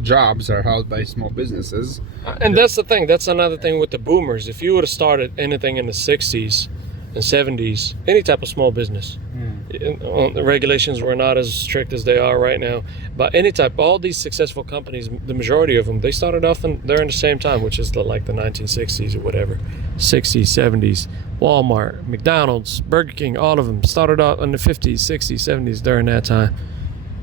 jobs are held by small businesses. And that's the thing. That's another thing with the boomers. If you would have started anything in the 60s and 70s, any type of small business, the regulations were not as strict as they are right now, but any type, all these successful companies, the majority of them, they started off during the same time, which is like the 1960s or whatever, 60s, 70s. Walmart, McDonald's, Burger King, all of them started out in the 50s, 60s, 70s during that time.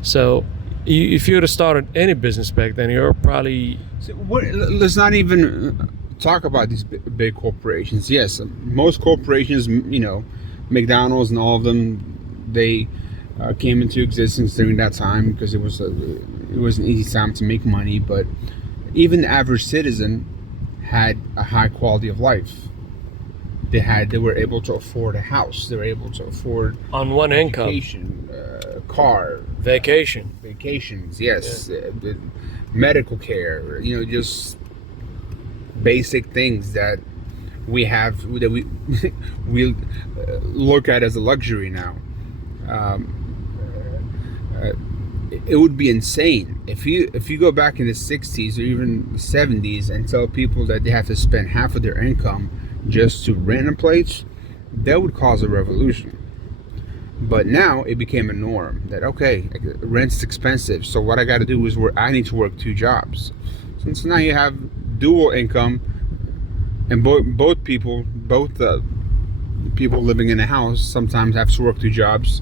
So if you would have started any business back then, you're probably... Let's not even talk about these big corporations. Yes, most corporations, McDonald's and all of them, they came into existence during that time because it was an easy time to make money. But even the average citizen had a high quality of life. They were able to afford a house. They were able to afford on one education, car, vacations. Yes, medical care. Just basic things that we look at as a luxury now. it would be insane if you go back in the 60s or even 70s and tell people that they have to spend half of their income just to rent a place. That would cause a revolution. But now it became a norm that, okay, rent's expensive, so what I got to do is I need to work 2 jobs. So now you have dual income, and both people living in a house sometimes have to work 2 jobs.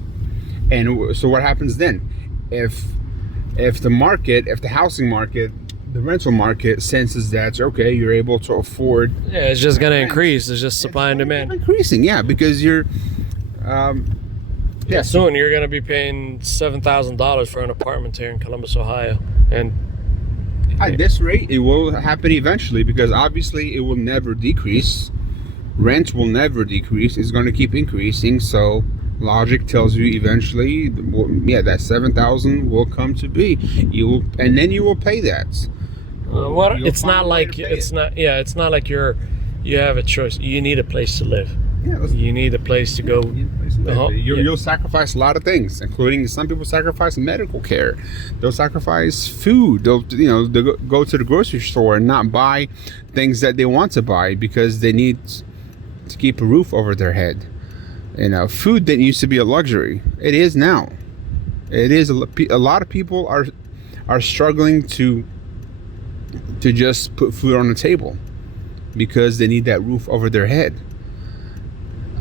And so what happens then? If the housing market, the rental market senses that, okay, you're able to afford. Yeah, it's just going to increase. It's just supply and demand. Increasing, yeah, because you're. Yeah, soon you're going to be paying $7,000 for an apartment here in Columbus, Ohio. And at this rate, it will happen eventually, because obviously it will never decrease. Rent will never decrease. It's going to keep increasing. So logic tells you eventually, that $7,000 will come to be. And then you will pay that. It's not like you have a choice. You need a place to live. Yeah, you need a place to go. You'll sacrifice a lot of things, including some people sacrifice medical care. They'll sacrifice food. They'll go to the grocery store and not buy things that they want to buy because they need to keep a roof over their head. Food that used to be a luxury, it is now. It is a lot of people are struggling to just put food on the table because they need that roof over their head.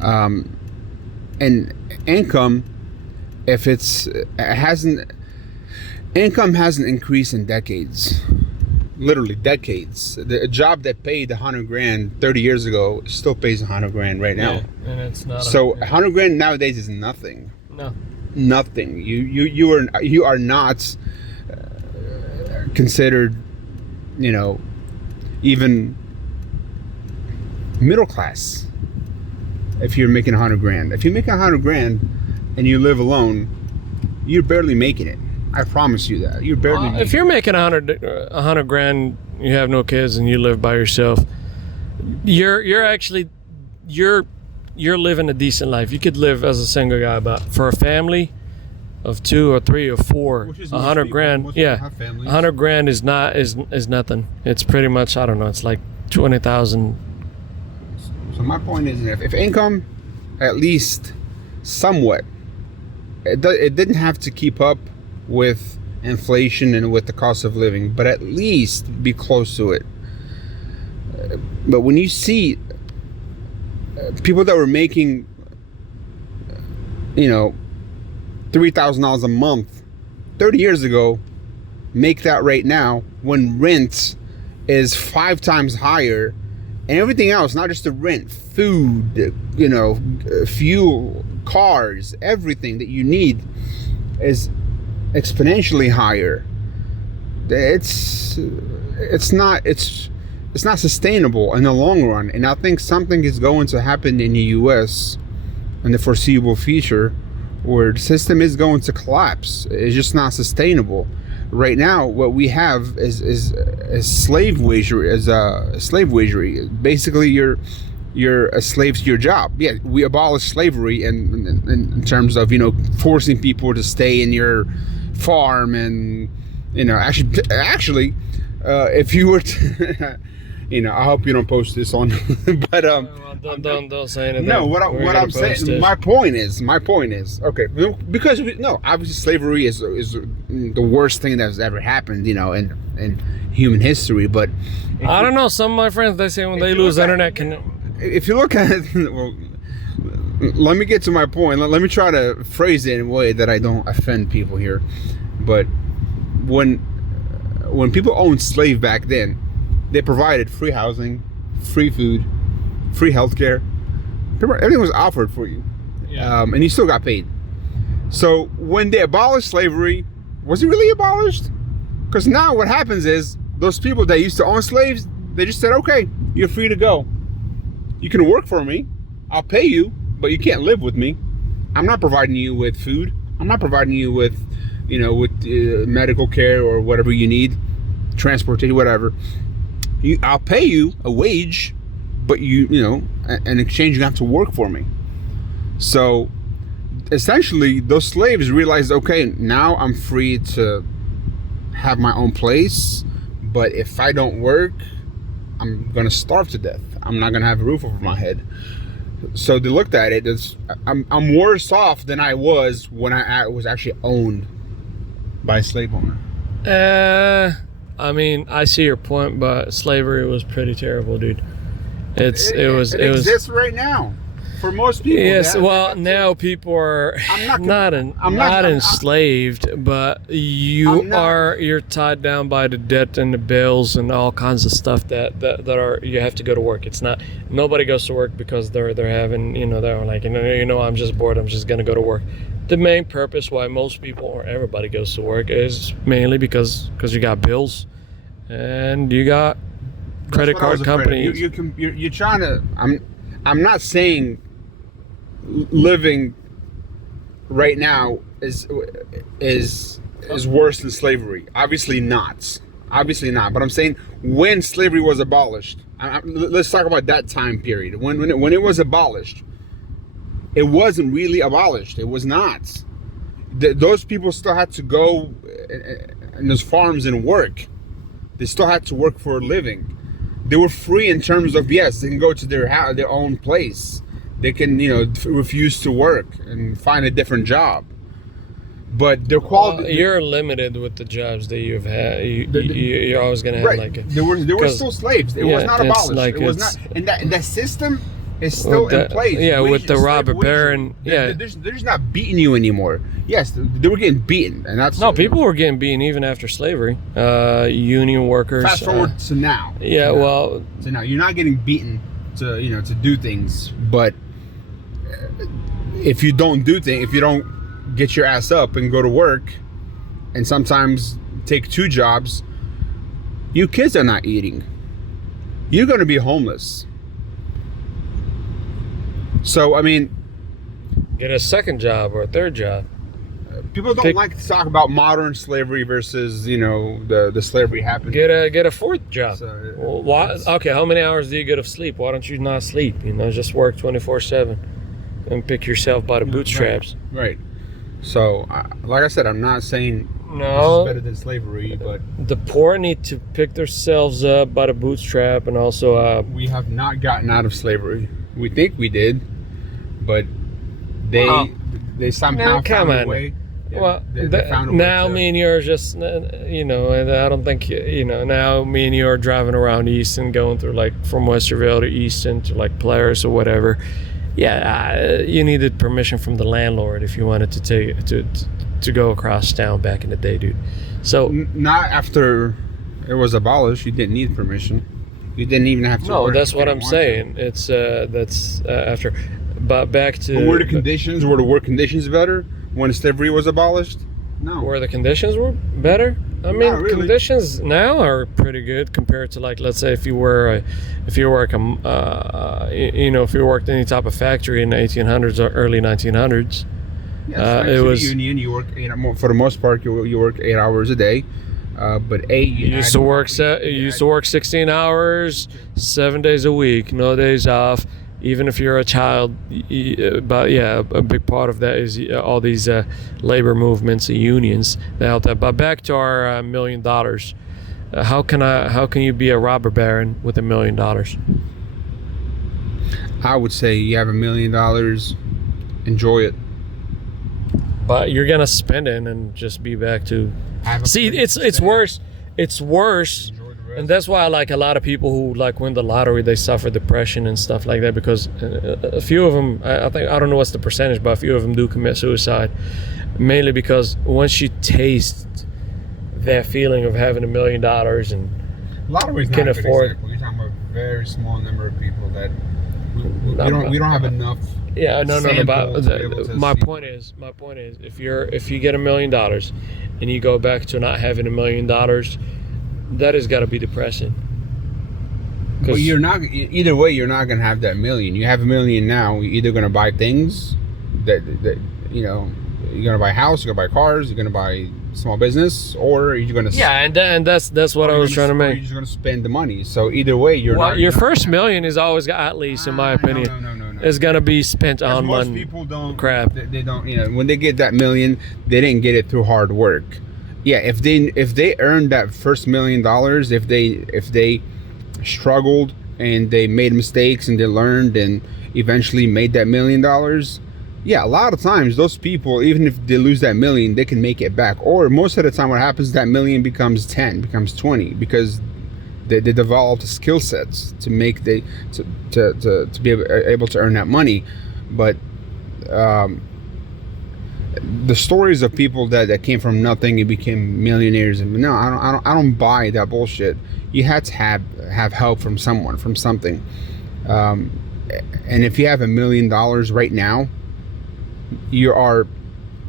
And income, income hasn't increased in decades, literally decades. A job that paid $100,000 30 years ago still pays $100,000 right now. Yeah, and it's not. So $100,000 nowadays is nothing. No. Nothing. You are not considered, even middle class. If you're making $100,000, if you make $100,000 and you live alone, you're barely making it. I promise you that. You're barely. If you're making $100,000, you have no kids and you live by yourself, you're living a decent life. You could live as a single guy, but for a family of 2 or 3 or 4, $100,000, yeah, $100,000 is nothing. It's pretty much, I don't know, it's like 20,000. So my point is, if income, at least somewhat, it didn't have to keep up with inflation and with the cost of living, but at least be close to it. But when you see people that were making, $3,000 a month 30 years ago, make that right now when rent is 5 times higher. And everything else, not just the rent, food, fuel, cars, everything that you need is exponentially higher. It's not sustainable in the long run. And I think something is going to happen in the U.S. in the foreseeable future where the system is going to collapse. It's just not sustainable. Right now, what we have is slave wagery. Basically, you're a slave to your job. Yeah, we abolished slavery in terms of forcing people to stay in your farm and actually, if you were to, I hope you don't post this on, but don't say anything. No, what I'm saying, my point is, okay, because obviously slavery is the worst thing that's ever happened, in human history. But I don't know. Some of my friends, they say when they lose internet if you look at it, well, let me get to my point. Let me try to phrase it in a way that I don't offend people here. But when people owned slave back then, they provided free housing, free food, free healthcare. Everything was offered for you, and you still got paid. So when they abolished slavery, was it really abolished? Because now what happens is those people that used to own slaves, they just said, okay, you're free to go. You can work for me. I'll pay you, but you can't live with me. I'm not providing you with food. I'm not providing you with, medical care or whatever you need, transportation, whatever. I'll pay you a wage, but in exchange you have to work for me. So essentially those slaves realized, okay, now I'm free to have my own place, but if I don't work, I'm gonna starve to death. I'm not gonna have a roof over my head. So they looked at it as I'm worse off than I was when I was actually owned by a slave owner. I mean, I see your point, but slavery was pretty terrible, dude. It exists right now for most people. Yes, now people are not enslaved, but you're tied down by the debt and the bills and all kinds of stuff that are, you have to go to work. It's not, nobody goes to work because they're having, they're like, I'm just bored, I'm just gonna go to work. The main purpose why most people or everybody goes to work is mainly because you got bills and you got credit card companies. You're trying to. I'm not saying living right now is worse than slavery. Obviously not. But I'm saying when slavery was abolished, let's talk about that time period. When it was abolished, it wasn't really abolished. It was not. Those people still had to go in those farms and work. They still had to work for a living. They were free in terms of, yes, they can go to their own place. They can, refuse to work and find a different job. But their quality. You're limited with the jobs that you've had. You're always gonna have right. There were still slaves. It was not abolished. Like it was not, and that system is still in place. Yeah, with the robber baron. Yeah, they're just not beating you anymore. Yes, they were getting beaten, and that's people were getting beaten even after slavery. Union workers. Fast forward to now. Yeah, so now you're not getting beaten to do things, but if you don't do things, if you don't get your ass up and go to work, and sometimes take 2 jobs, you kids are not eating. You're going to be homeless. So, I mean, get a second job or a third job. People don't like to talk about modern slavery versus, the slavery happened. Get a fourth job. So, okay, how many hours do you get of sleep? Why don't you not sleep? Just work 24/7 and pick yourself by the bootstraps. Right. So, like I said, I'm not saying this is better than slavery, but the poor need to pick themselves up by the bootstrap, and also we have not gotten out of slavery. We think we did, but they somehow found a way. Yeah, they found a way now me and you are just, and I don't think, now me and you are driving around Easton, going through from Westerville to Easton to Polaris or whatever. Yeah, you needed permission from the landlord if you wanted to go across town back in the day, dude. So not after it was abolished, you didn't need permission. You didn't even have to. No, that's what I'm saying. It's that's after, but back to. But were the work conditions better when slavery was abolished? No. Were the conditions were better? I mean, really. Conditions now are pretty good compared to let's say if you worked any type of factory in the 1800s or early 1900s. Yes, it was union. You work for the most part. You work 8 hours a day. But you used to work 16 hours, 7 days a week, no days off. Even if you're a child, but yeah, a big part of that is all these labor movements and unions that help that. But back to our $1 million, how can you be a robber baron with $1 million? I would say you have $1 million, enjoy it. But you're gonna spend it and just be back to. See, it's worse. It's worse. And that's why a lot of people who win the lottery, they suffer depression and stuff like that, because a few of them, I don't know what's the percentage, but a few of them do commit suicide, mainly because once you taste that feeling of having $1 million and lottery can afford. You're talking about a very small number of people that we don't have enough. Yeah, no. But my point is, if you get $1 million and you go back to not having $1 million, that has got to be depressing. Well, you're not. Either way, you're not gonna have that $1 million. You have $1 million now. You're either gonna buy things that you're gonna buy a house, you're gonna buy cars, you're gonna buy small business, or you're gonna. Yeah, and that's what I was trying to make. You're just gonna spend the money. So either way, you're not. Your first $1 million is always at least, in my opinion. No. is gonna be spent on most one people don't crap. They don't, when they get that million, they didn't get it through hard work. Yeah, if they earned that first $1 million, if they struggled and they made mistakes and they learned and eventually made that $1 million, yeah, a lot of times those people, even if they lose that million, they can make it back. Or most of the time what happens, that million becomes 10, becomes 20, because they developed skill sets to make to be able to earn that money. But the stories of people that came from nothing and became millionaires, and no, I don't buy that bullshit. You had to have help from someone, from something. And if you have $1 million right now, you are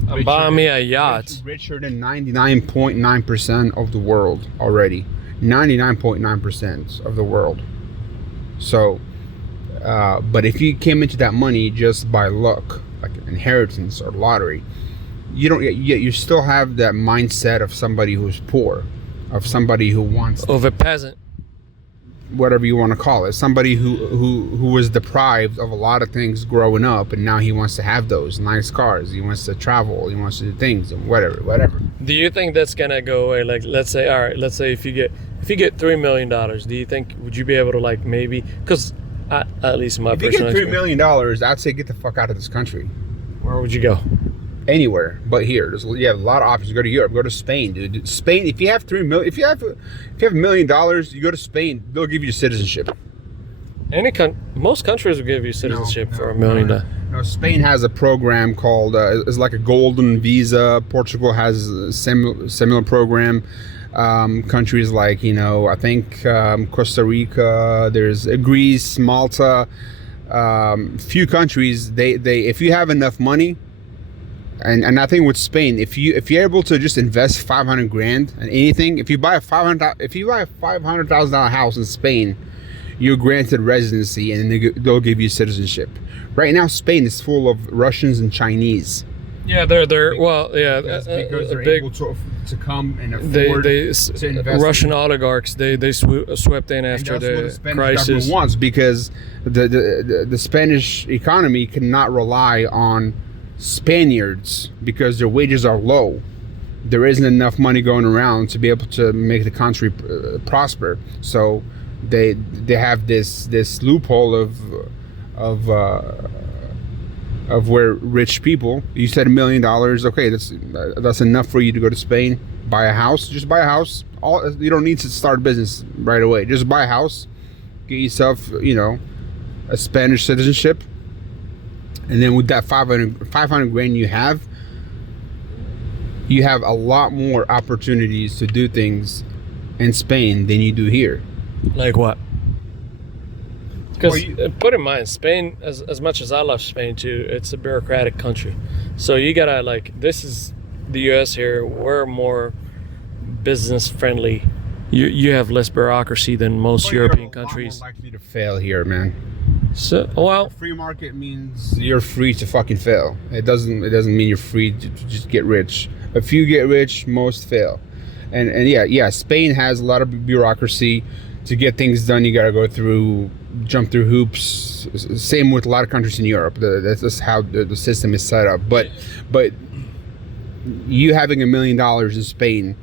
I'm buying me a yacht. richer than 99.9% of the world already. 99.9% of the world. So, but if you came into that money just by luck, like inheritance or lottery, you still have that mindset of somebody who's poor, of somebody who wants, Of a peasant. whatever you want to call it, somebody who was deprived of a lot of things growing up, and now he wants to have those nice cars, he wants to travel, he wants to do things, and whatever. Do you think that's gonna go away? Like, let's say if you get $3 million, do you think, would you be able to, like, maybe, because at least in my If you personal get $3 experience, million, I'd say get the fuck out of this country. where would you go? Anywhere but here. You have a lot of options. Go to Europe, go to Spain, dude. Spain, if you have $3 million, if you have $1 million, you go to Spain, they'll give you citizenship. Most countries will give you citizenship for $1 million. No, Spain has a program called it's like a golden visa. Portugal has a similar program. Countries like, I think Costa Rica, there's Greece, Malta, few countries, they if you have enough money, and I think with Spain, if you're able to just invest 500 grand in anything, if you buy a $500,000 house in Spain, you're granted residency, and they'll give you citizenship. Right now, Spain is full of Russians and Chinese. Yeah, they're well, yeah, That's because they're big, able to come and afford to invest. Russian oligarchs, they swept in after And that's what the the Spanish crisis. government wants, because the Spanish economy cannot rely on Spaniards because their wages are low. There isn't enough money going around to be able to make the country prosper. So they have this loophole of where rich people. You said $1 million. Okay, that's enough for you to go to Spain, buy a house. Just buy a house. You don't need to start a business right away. Just buy a house, get yourself a Spanish citizenship. And then with that 500 grand you have a lot more opportunities to do things in Spain than you do here. Like what? Because put in mind, Spain, as much as I love Spain too, it's a bureaucratic country. So you gotta, like, this is the US here, we're more business friendly. You have less bureaucracy than most European countries. You're a lot more likely to fail here, man. So, well, free market means you're free to fucking fail. It doesn't mean you're free to just get rich. If you get rich, most fail. And yeah, Spain has a lot of bureaucracy. To get things done, you gotta jump through hoops. Same with a lot of countries in Europe. That's how the system is set up. But you having $1 million in Spain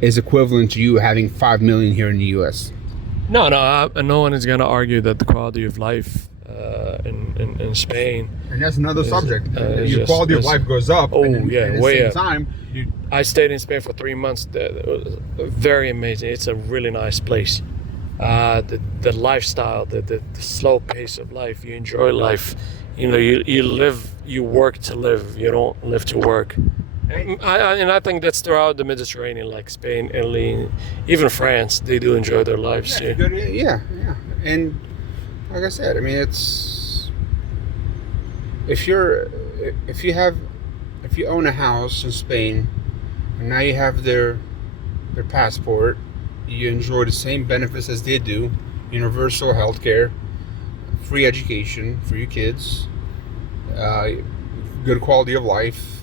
is equivalent to you having 5 million here in the US. No one is gonna argue that the quality of life in Spain. And that's another subject. Your quality of life goes up. Oh, and yeah, at the way same up. time, I stayed in Spain for 3 months. It was very amazing. It's a really nice place. The lifestyle, the slow pace of life. You enjoy life. You live, you work to live. You don't live to work. And I think that's throughout the Mediterranean, like Spain, Italy, even France. They do enjoy their lives too. Yeah. And like I said, I mean, it's if you own a house in Spain, and now you have their passport, you enjoy the same benefits as they do: universal health care, free education for your kids, good quality of life.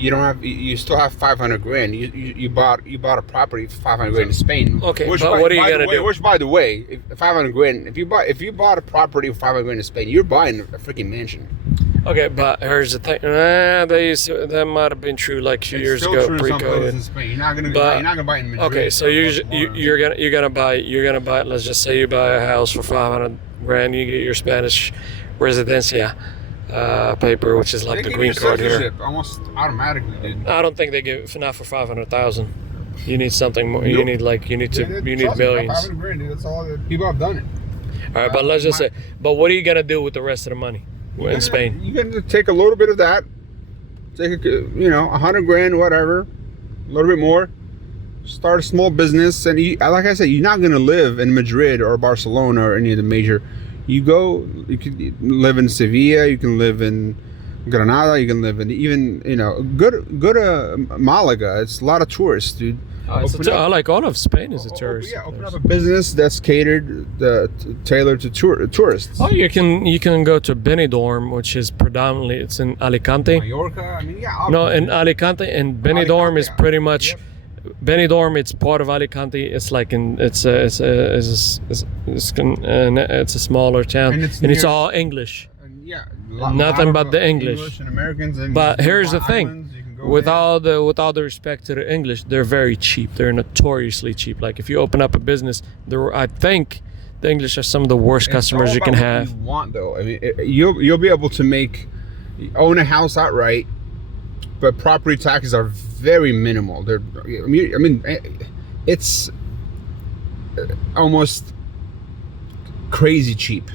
you don't have, you still have 500 grand. You bought a property for 500 grand in Spain. Okay, but what are you gonna do? Which, by the way, 500 grand. If you bought a property for 500 grand in Spain, you're buying a freaking mansion. Okay, but here's the thing. That might have been true like a few years ago, pre-COVID. You're not gonna buy in Madrid. Okay, so you're gonna buy. Let's just say you buy a house for 500 grand. You get your Spanish residencia paper, which is like the green card here. Almost automatically, dude. I don't think they give not for 500,000. You need something more. You need millions. 500 grand, dude. That's all. People have done it. All right, but let's just say. But what are you gonna do with the rest of the money in Spain? You can take a little bit of that. Take 100 grand, whatever, a little bit more. Start a small business, and like I said, you're not gonna live in Madrid or Barcelona or any of the major. You can live in Sevilla, you can live in Granada, you can live in even Malaga. It's a lot of tourists, dude. I like all of Spain as a tourist. Open up a business that's tailored to tourists. Oh, you can go to Benidorm, which is predominantly it's in Alicante. Mallorca, No, in Alicante, and Benidorm is pretty much. Yep. Benidorm, it's part of Alicante. It's like it's a smaller town, and it's all English. Nothing but the English. And Americans. And but here's the thing: with all the respect to the English, they're very cheap. They're notoriously cheap. Like if you open up a business, I think the English are some of the worst customers you can have. What you want though, I mean, you'll be able to own a house outright, but property taxes are very minimal. It's almost crazy cheap.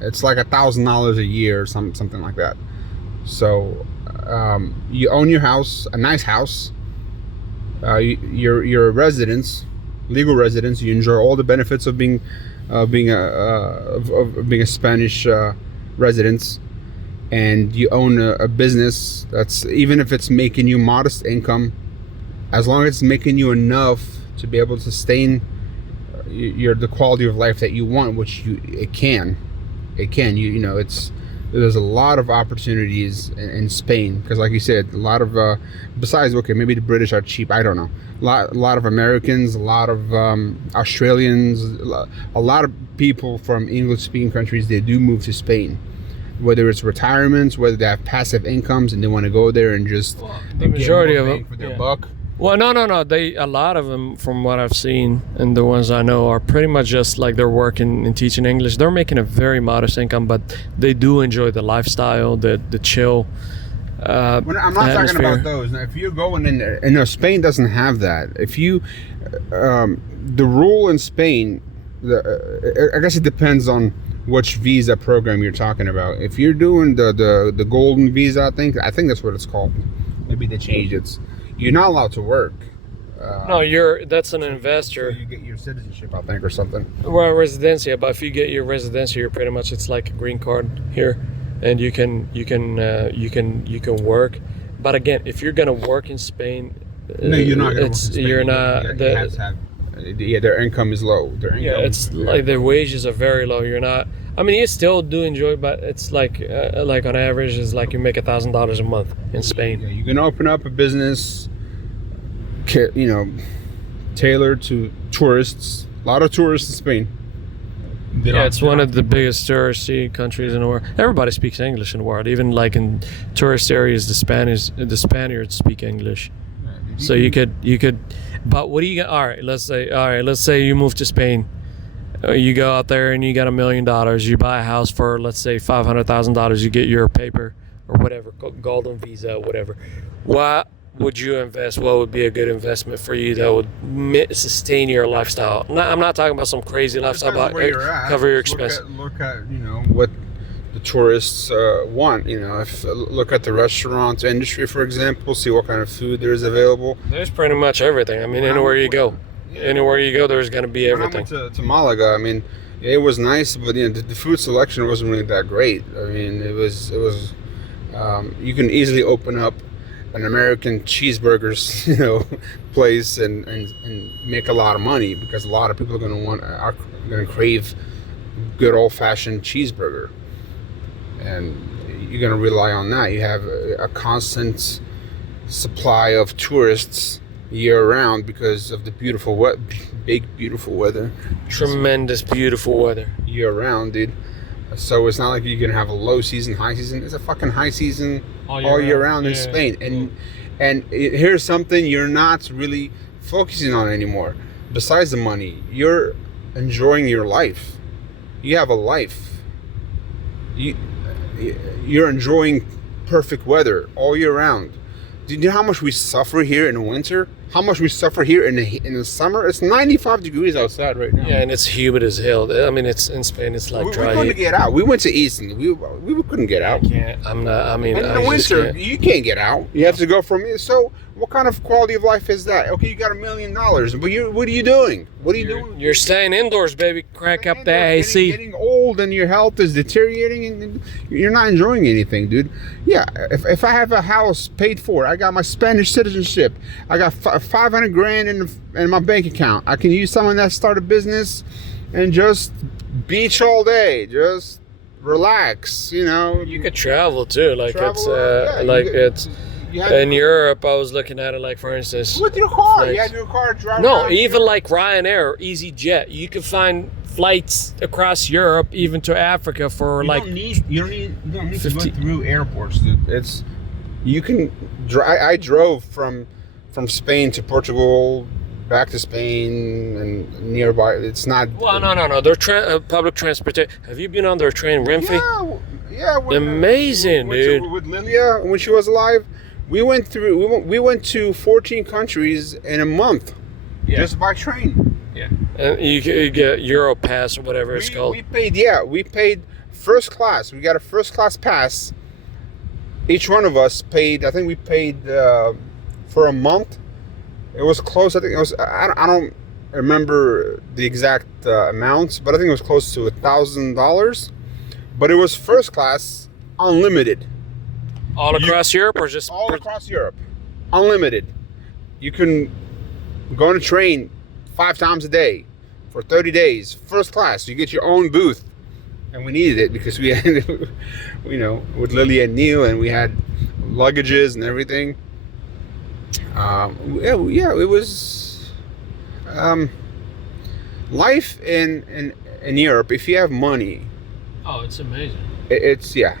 It's like $1,000 a year or something like that. So you own your house, a nice house. You're a residence, legal residence. You enjoy all the benefits of being a Spanish residence. And you own a business that's, even if it's making you modest income, as long as it's making you enough to be able to sustain the quality of life that you want, which it can. There's a lot of opportunities in Spain, because like you said, a lot of besides, okay, maybe the British are cheap, I don't know, a lot of Americans, a lot of Australians, a lot of people from English speaking countries, they do move to Spain. Whether it's retirements, whether they have passive incomes and they want to go there and just the majority of them for their buck. Well, no. A lot of them, from what I've seen and the ones I know, are pretty much just like they're working and teaching English. They're making a very modest income, but they do enjoy the lifestyle, the chill. I'm not talking about those. Now, if you're going in there, and Spain doesn't have that. If you, the rule in Spain, I guess it depends on which visa program you're talking about. If you're doing the golden visa, I think that's what it's called. Maybe they changed it. You're not allowed to work. No, that's an investor. So you get your citizenship, I think, or something. Well, residencia, but if you get your residencia, you're pretty much, it's like a green card here, and you can work. But again, if you're gonna work in Spain, no, you're not gonna work in Spain. You're not. Their income is low. It's like their wages are very low. You're not. I mean, you still do enjoy, but it's like on average, it's like you make $1,000 a month in Spain. Yeah, you can open up a business, tailored to tourists. A lot of tourists in Spain. It's one of the biggest touristy countries in the world. Everybody speaks English in the world. Even like in tourist areas, the Spaniards speak English. So you could. But what do you get? All right, let's say you move to Spain. You go out there and you got $1 million. You buy a house for, let's say, $500,000. You get your paper or whatever, golden visa, whatever. What would you invest? What would be a good investment for you that would sustain your lifestyle? I'm not talking about some crazy lifestyle, but cover your expenses. Look at what the tourists want. Look at the restaurant industry, for example. See what kind of food there is available. There's pretty much everything. I mean, anywhere you go, there's going to be everything. When I went to Malaga, I mean, it was nice, but the food selection wasn't really that great. I mean, it was. You can easily open up an American cheeseburgers, place and make a lot of money, because a lot of people are going to crave good old fashioned cheeseburger, and you're going to rely on that. You have a constant supply of tourists year round because of the big beautiful weather. Tremendous, beautiful weather. Year round, dude. So it's not like you're gonna have a low season, high season. It's a fucking high season all year round in Spain. And here's something you're not really focusing on anymore. Besides the money, you're enjoying your life. You have a life. You're enjoying perfect weather all year round. Do you know how much we suffer here in the winter? How much we suffer here in the summer? It's 95 degrees outside right now. Yeah, and it's humid as hell. I mean, it's in Spain. It's like dry. We couldn't get out. We went to Easton. We couldn't get out. I can't. I'm not. I mean, in the winter, you can't get out. You have to go from here. So, what kind of quality of life is that? Okay, you got $1 million, but what are you doing? What are you doing? You're staying indoors, baby. Crank up the AC. Getting old and your health is deteriorating, and you're not enjoying anything, dude. Yeah, if I have a house paid for, I got my Spanish citizenship, I got $500,000 in my bank account. I can use some of that, start a business, and just beach all day, just relax. You know, you could travel too. Like travel, in Europe, I was looking at it like, for instance, with your car. You had your car drive. No, even like Ryanair or EasyJet, you can find flights across Europe, even to Africa for you don't need to go through airports, dude. You can drive. I drove from Spain to Portugal, back to Spain and nearby. It's not. Well, no. They're public transportation. Have you been on their train, Renfe? Yeah. Amazing, dude. With Lilia when she was alive. We went to 14 countries in a month, just by train. Yeah, and you get Europass or whatever it's called. We paid first class. We got a first class pass. Each one of us paid. I think we paid for a month. It was close. I think it was. I don't remember the exact amounts, but I think it was close to $1,000. But it was first class, unlimited. All across Europe, or just all across Europe, unlimited. You can go on a train 5 times a day for 30 days, first class. You get your own booth, and we needed it because we had, with Lily and Neil, and we had luggages and everything. It was life in Europe. If you have money, it's amazing. It's. Yeah.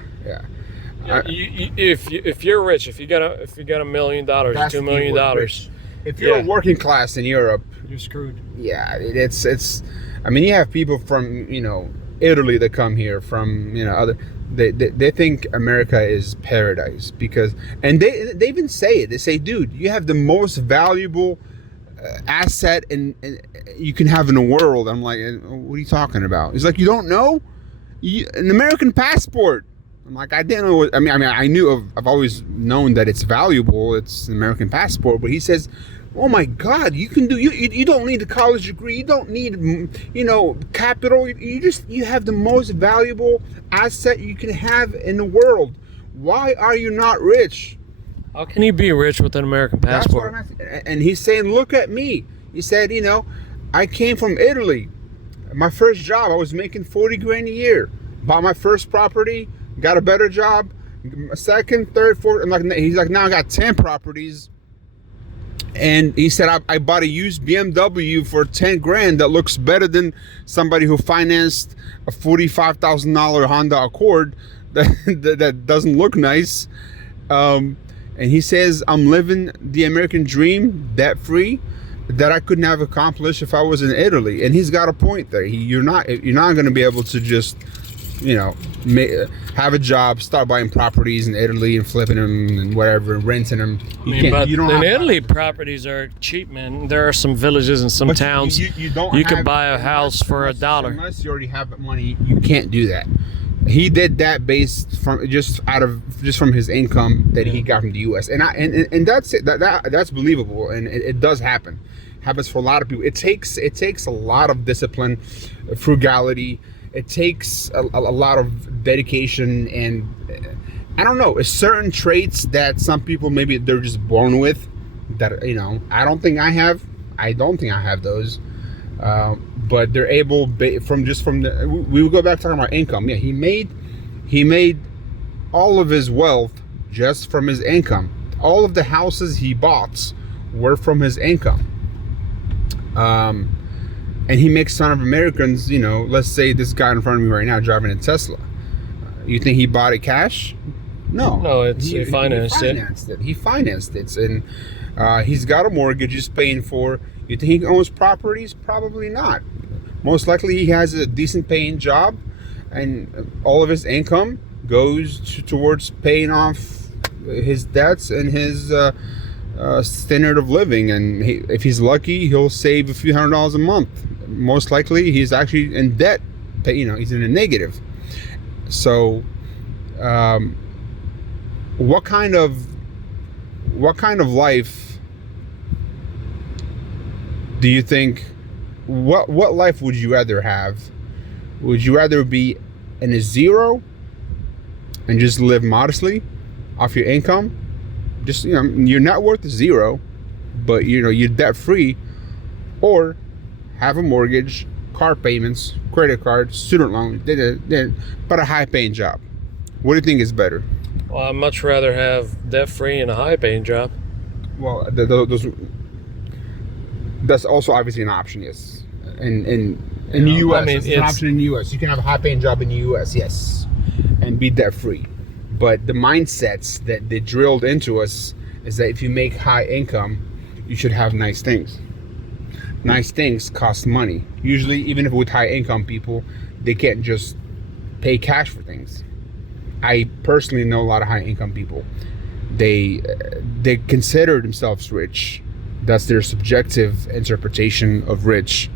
If you're rich, if you got $1 million, $2 million, if you're working class in Europe, you're screwed. Yeah, it's. I mean, you have people from Italy that come here from other. They think America is paradise because, and they even say it. They say, dude, you have the most valuable asset and you can have in the world. I'm like, what are you talking about? He's like, you don't know? An American passport. I'm like, I didn't know. I knew I've always known that it's valuable. It's an American passport. But he says, oh my God, you can do. You don't need a college degree. You don't need capital. You have the most valuable asset you can have in the world. Why are you not rich? How can you be rich with an American passport? That's what I'm asking. And he's saying, look at me. He said, I came from Italy. My first job, I was making $40,000 a year. Bought my first property. Got a better job, a second, third, fourth. He's like, now I got 10 properties. And he said, I bought a used BMW for $10,000 that looks better than somebody who financed a $45,000 Honda Accord that doesn't look nice. And he says, I'm living the American dream debt free that I couldn't have accomplished if I was in Italy. And he's got a point there. You're not going to be able to just have a job, start buying properties in Italy and flipping them and whatever, and renting them. In Italy, properties are cheap, man. There are some villages and some towns. You can buy a house for $1. Unless you already have money, you can't do that. He did that based from from his income that he got from the U.S. and that's it. That's believable, and it does happen. Happens for a lot of people. It takes a lot of discipline, frugality. It takes a lot of dedication, and I don't know, it's certain traits that some people maybe they're just born with that I don't think I have. I don't think I have those, but they're able from the. We will go back to talking about income. Yeah, he made all of his wealth just from his income. all of the houses he bought were from his income. And he makes ton of Americans, let's say this guy in front of me right now driving a Tesla. You think he bought it cash? No, he financed it. He financed it. And he's got a mortgage he's paying for. You think he owns properties? Probably not. Most likely he has a decent paying job, and all of his income goes towards paying off his debts and his standard of living. And if he's lucky, he'll save a few $100s a month. Most likely he's actually in debt. He's in a negative. So what kind of life do you think, what life would you rather have? Would you rather be in a zero and just live modestly off your income? Just, your net worth is zero, but you're debt free, or have a mortgage, car payments, credit cards, student loans, but a high paying job? What do you think is better? Well, I'd much rather have debt free and a high paying job. Well, that's also obviously an option, yes. In the U.S., it's an option in the U.S. You can have a high paying job in the U.S., yes, and be debt free. But the mindsets that they drilled into us is that if you make high income, you should have nice things. Nice things cost money. Usually, even if with high income people, they can't just pay cash for things. I personally know a lot of high income people. They consider themselves rich. That's their subjective interpretation of rich.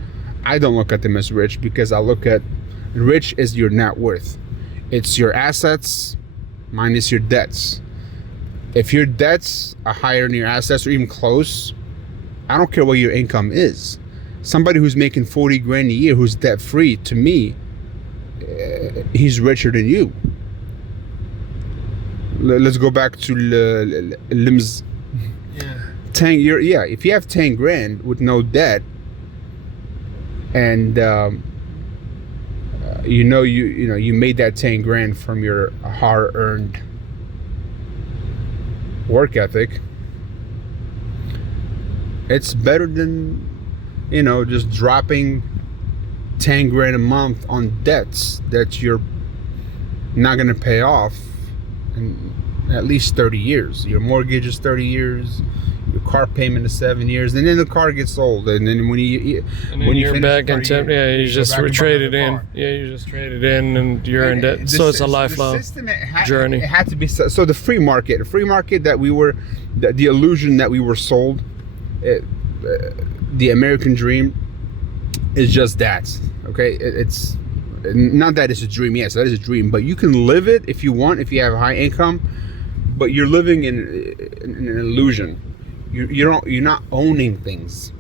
I don't look at them as rich, because I look at rich as your net worth. It's your assets minus your debts. If your debts are higher than your assets or even close, I don't care what your income is. Somebody who's making 40 grand a year who's debt free, to me, he's richer than you. Let's go back to Lims. Yeah. If you have 10 grand with no debt, and you made that 10 grand from your hard-earned work ethic, it's better than just dropping 10 grand a month on debts that you're not going to pay off in at least 30 years. Your mortgage is 30 years, your car payment is 7 years, and then the car gets old, and then when you're back in you just trade it in. Yeah, you just trade it in, and you're in debt. So it's a lifelong journey. It had to be so. The free market that we were, the illusion that we were sold, the American dream, is just that. Okay, it's not that it's a dream. Yes, that is a dream, but you can live it if you want, if you have a high income. But you're living in an illusion. You're not owning things.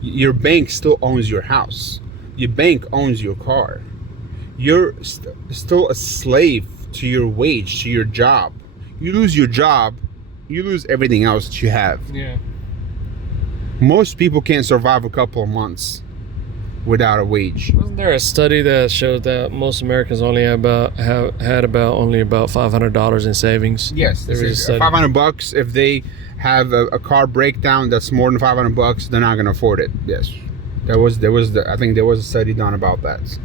Your bank still owns your house. Your bank owns your car. You're still a slave to your wage, to your job. You lose your job, you lose everything else that you have. Yeah. Most people can't survive a couple of months without a wage. Wasn't there a study that showed that most Americans only had about $500 in savings? Yes, there was a study. $500. If they have a car breakdown that's more than $500, they're not going to afford it. Yes, I think there was a study done about that.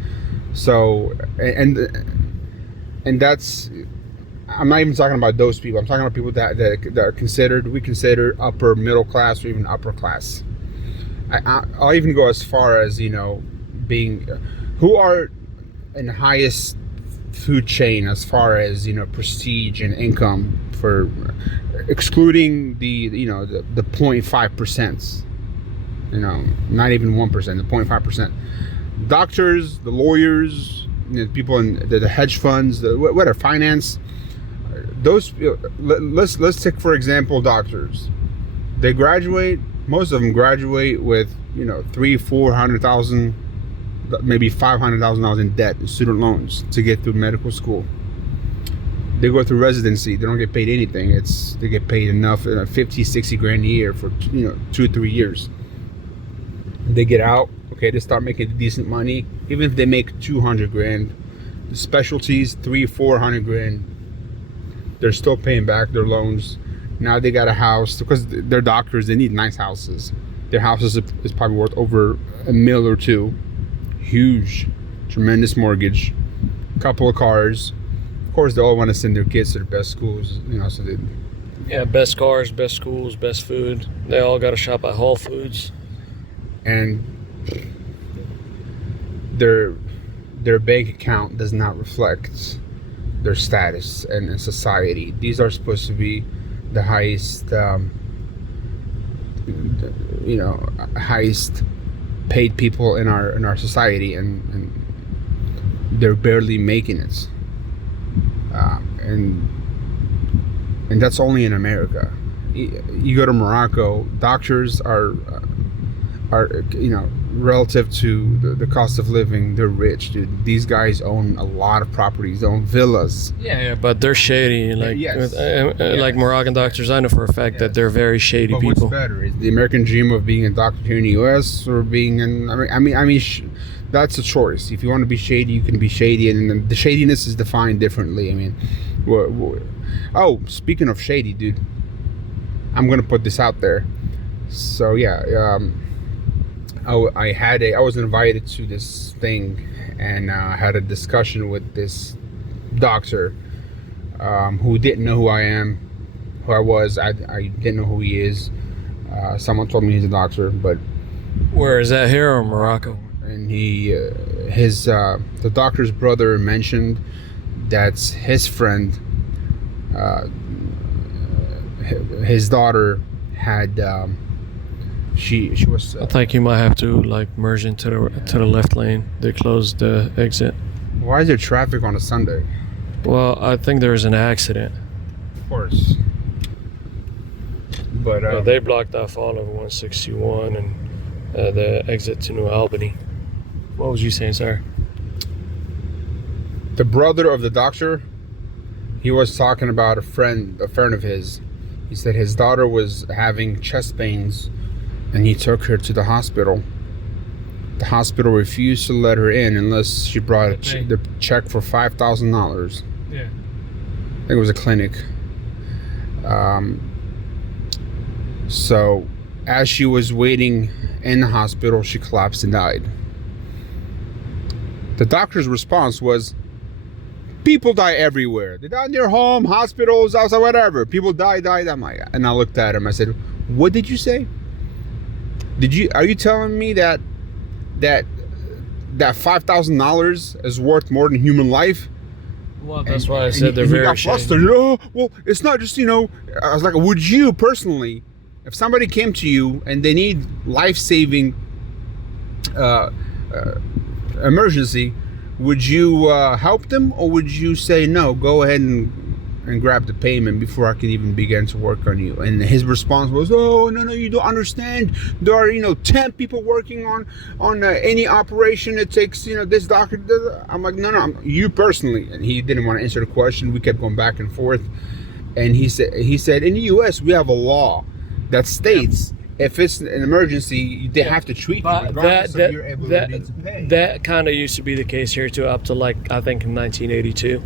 So and that's, I'm not even talking about those people. I'm talking about people that are considered upper middle class or even upper class. I'll even go as far as being who are in the highest food chain as far as prestige and income, for excluding the 0.5%, not even 1%, the 0.5%. Doctors, the lawyers, people in the hedge funds, whatever, finance. Those, let's take for example doctors. They graduate. Most of them graduate with $300,000-$400,000, maybe $500,000 in debt, student loans, to get through medical school. They go through residency. They don't get paid anything. They get paid enough, 50, 60 grand a year for 2 or 3 years. They get out. Okay, they start making decent money. Even if they make 200 grand, the specialties 300-400 grand. They're still paying back their loans. Now they got a house because they're doctors. They need nice houses. Their house is probably worth over $1 million or $2 million. Huge, tremendous mortgage. Couple of cars. Of course, they all want to send their kids to the best schools. So they. Yeah, best cars, best schools, best food. They all got to shop at Whole Foods. And their bank account does not reflect their status in society. These are supposed to be the highest, highest paid people in our society, and they're barely making it. And that's only in America. You go to Morocco, doctors are relative to the cost of living, they're rich, dude. These guys own a lot of properties, they own villas. Yeah, but they're shady. Like like Moroccan doctors, I know for a fact that they're very shady people. What's better, is the American dream of being a doctor here in the U.S. or being in? That's a choice. If you want to be shady, you can be shady, and the shadiness is defined differently. I mean, speaking of shady, dude, I'm gonna put this out there. So yeah, I was invited to this thing, and I had a discussion with this doctor who didn't know who I was. I didn't know who he is. Someone told me he's a doctor, but where is that, here or Morocco? And the doctor's brother mentioned that his friend, his daughter had. She was. I think you might have to merge into the left lane. They closed the exit. Why is there traffic on a Sunday? Well, I think there was an accident. Of course. But they blocked off all of 161 and the exit to New Albany. What was you saying, sir? The brother of the doctor, he was talking about a friend of his. He said his daughter was having chest pains, and he took her to the hospital. The hospital refused to let her in unless she brought the check for $5,000. Yeah. I think it was a clinic. So as she was waiting in the hospital, she collapsed and died. The doctor's response was, people die everywhere. They die in their home, hospitals, outside, whatever. People die. I'm like, and I looked at him. I said, what did you say? Are you telling me that $5,000 is worth more than human life? Well, that's why I said they're very flustered. Oh, well, it's not just, I was like, would you personally, if somebody came to you and they need life-saving emergency, would you help them, or would you say, no, go ahead and grab the payment before I can even begin to work on you? And his response was, oh, no, you don't understand. There are 10 people working on any operation. It takes this doctor. I'm like, no, you personally. And he didn't want to answer the question. We kept going back and forth, and he said in the U.S. we have a law that states if it's an emergency, they have to treat you regardless of your ability to pay. That kind of used to be the case here too, up to I think in 1982.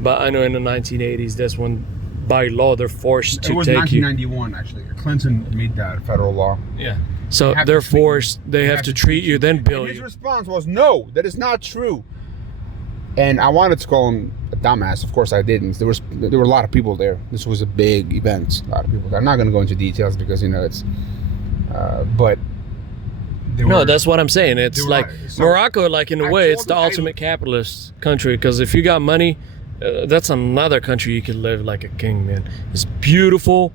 But I know in the 1980s, that's when by law they're forced to take you. It was 1991 actually. Clinton made that federal law. Yeah. So they're forced. They have to treat you, then bill you. His response was, no, that is not true. And I wanted to call him a dumbass. Of course I didn't. There were a lot of people there. This was a big event. A lot of people there. I'm not going to go into details because it's but that's what I'm saying. It's like Morocco, in a way, it's the ultimate capitalist country, because if you got money, that's another country you could live like a king, man. It's beautiful.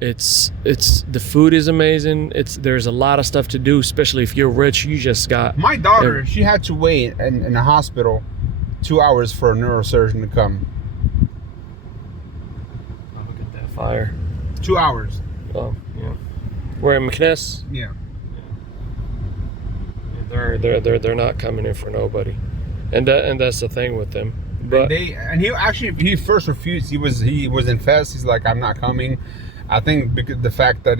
It's the food is amazing. There's a lot of stuff to do, especially if you're rich. You just got my daughter. She had to wait in a hospital 2 hours for a neurosurgeon to come. Oh, look at that fire. 2 hours. Oh, yeah. We're in McNess. Yeah. They're not coming in for nobody, and that's the thing with them. But he first refused. He was in Fez. He's like, I'm not coming. I think because the fact that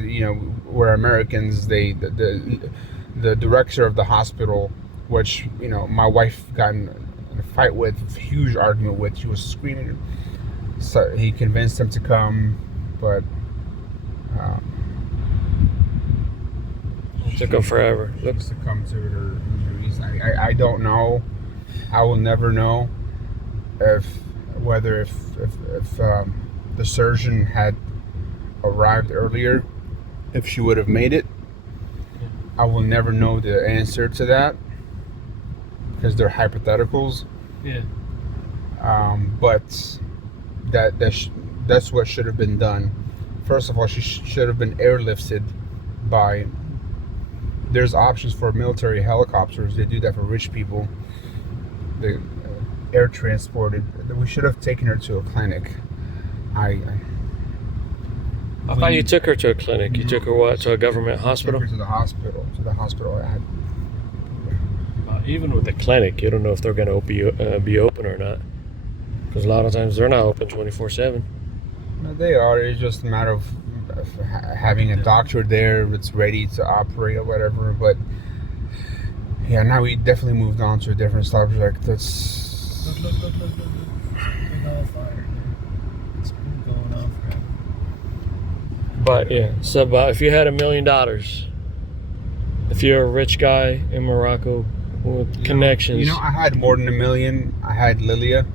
we're Americans, the director of the hospital, which my wife got in a fight with, a huge argument with. She was screaming. So he convinced him to come, but It took them forever. Looks succumb to her injuries. I don't know. I will never know if the surgeon had arrived earlier, if she would have made it. I will never know the answer to that because they're hypotheticals. Yeah. But that's what should have been done. First of all, she should have been airlifted by. There's options for military helicopters. They do that for rich people. They air transported. We should have taken her to a clinic. I thought you took her to a clinic. You took her what? To a government hospital? Took her to the hospital. Even with the clinic, you don't know if they're going to be open or not. Because a lot of times they're not open 24/7. No, they are. It's just a matter of having a doctor there that's ready to operate or whatever. But yeah, now we definitely moved on to a different subject. That's Look. Big old fire. It's been going on forever. But yeah, so if you had $1 million, if you're a rich guy in Morocco with connections. I had more than $1 million. I had Lilia.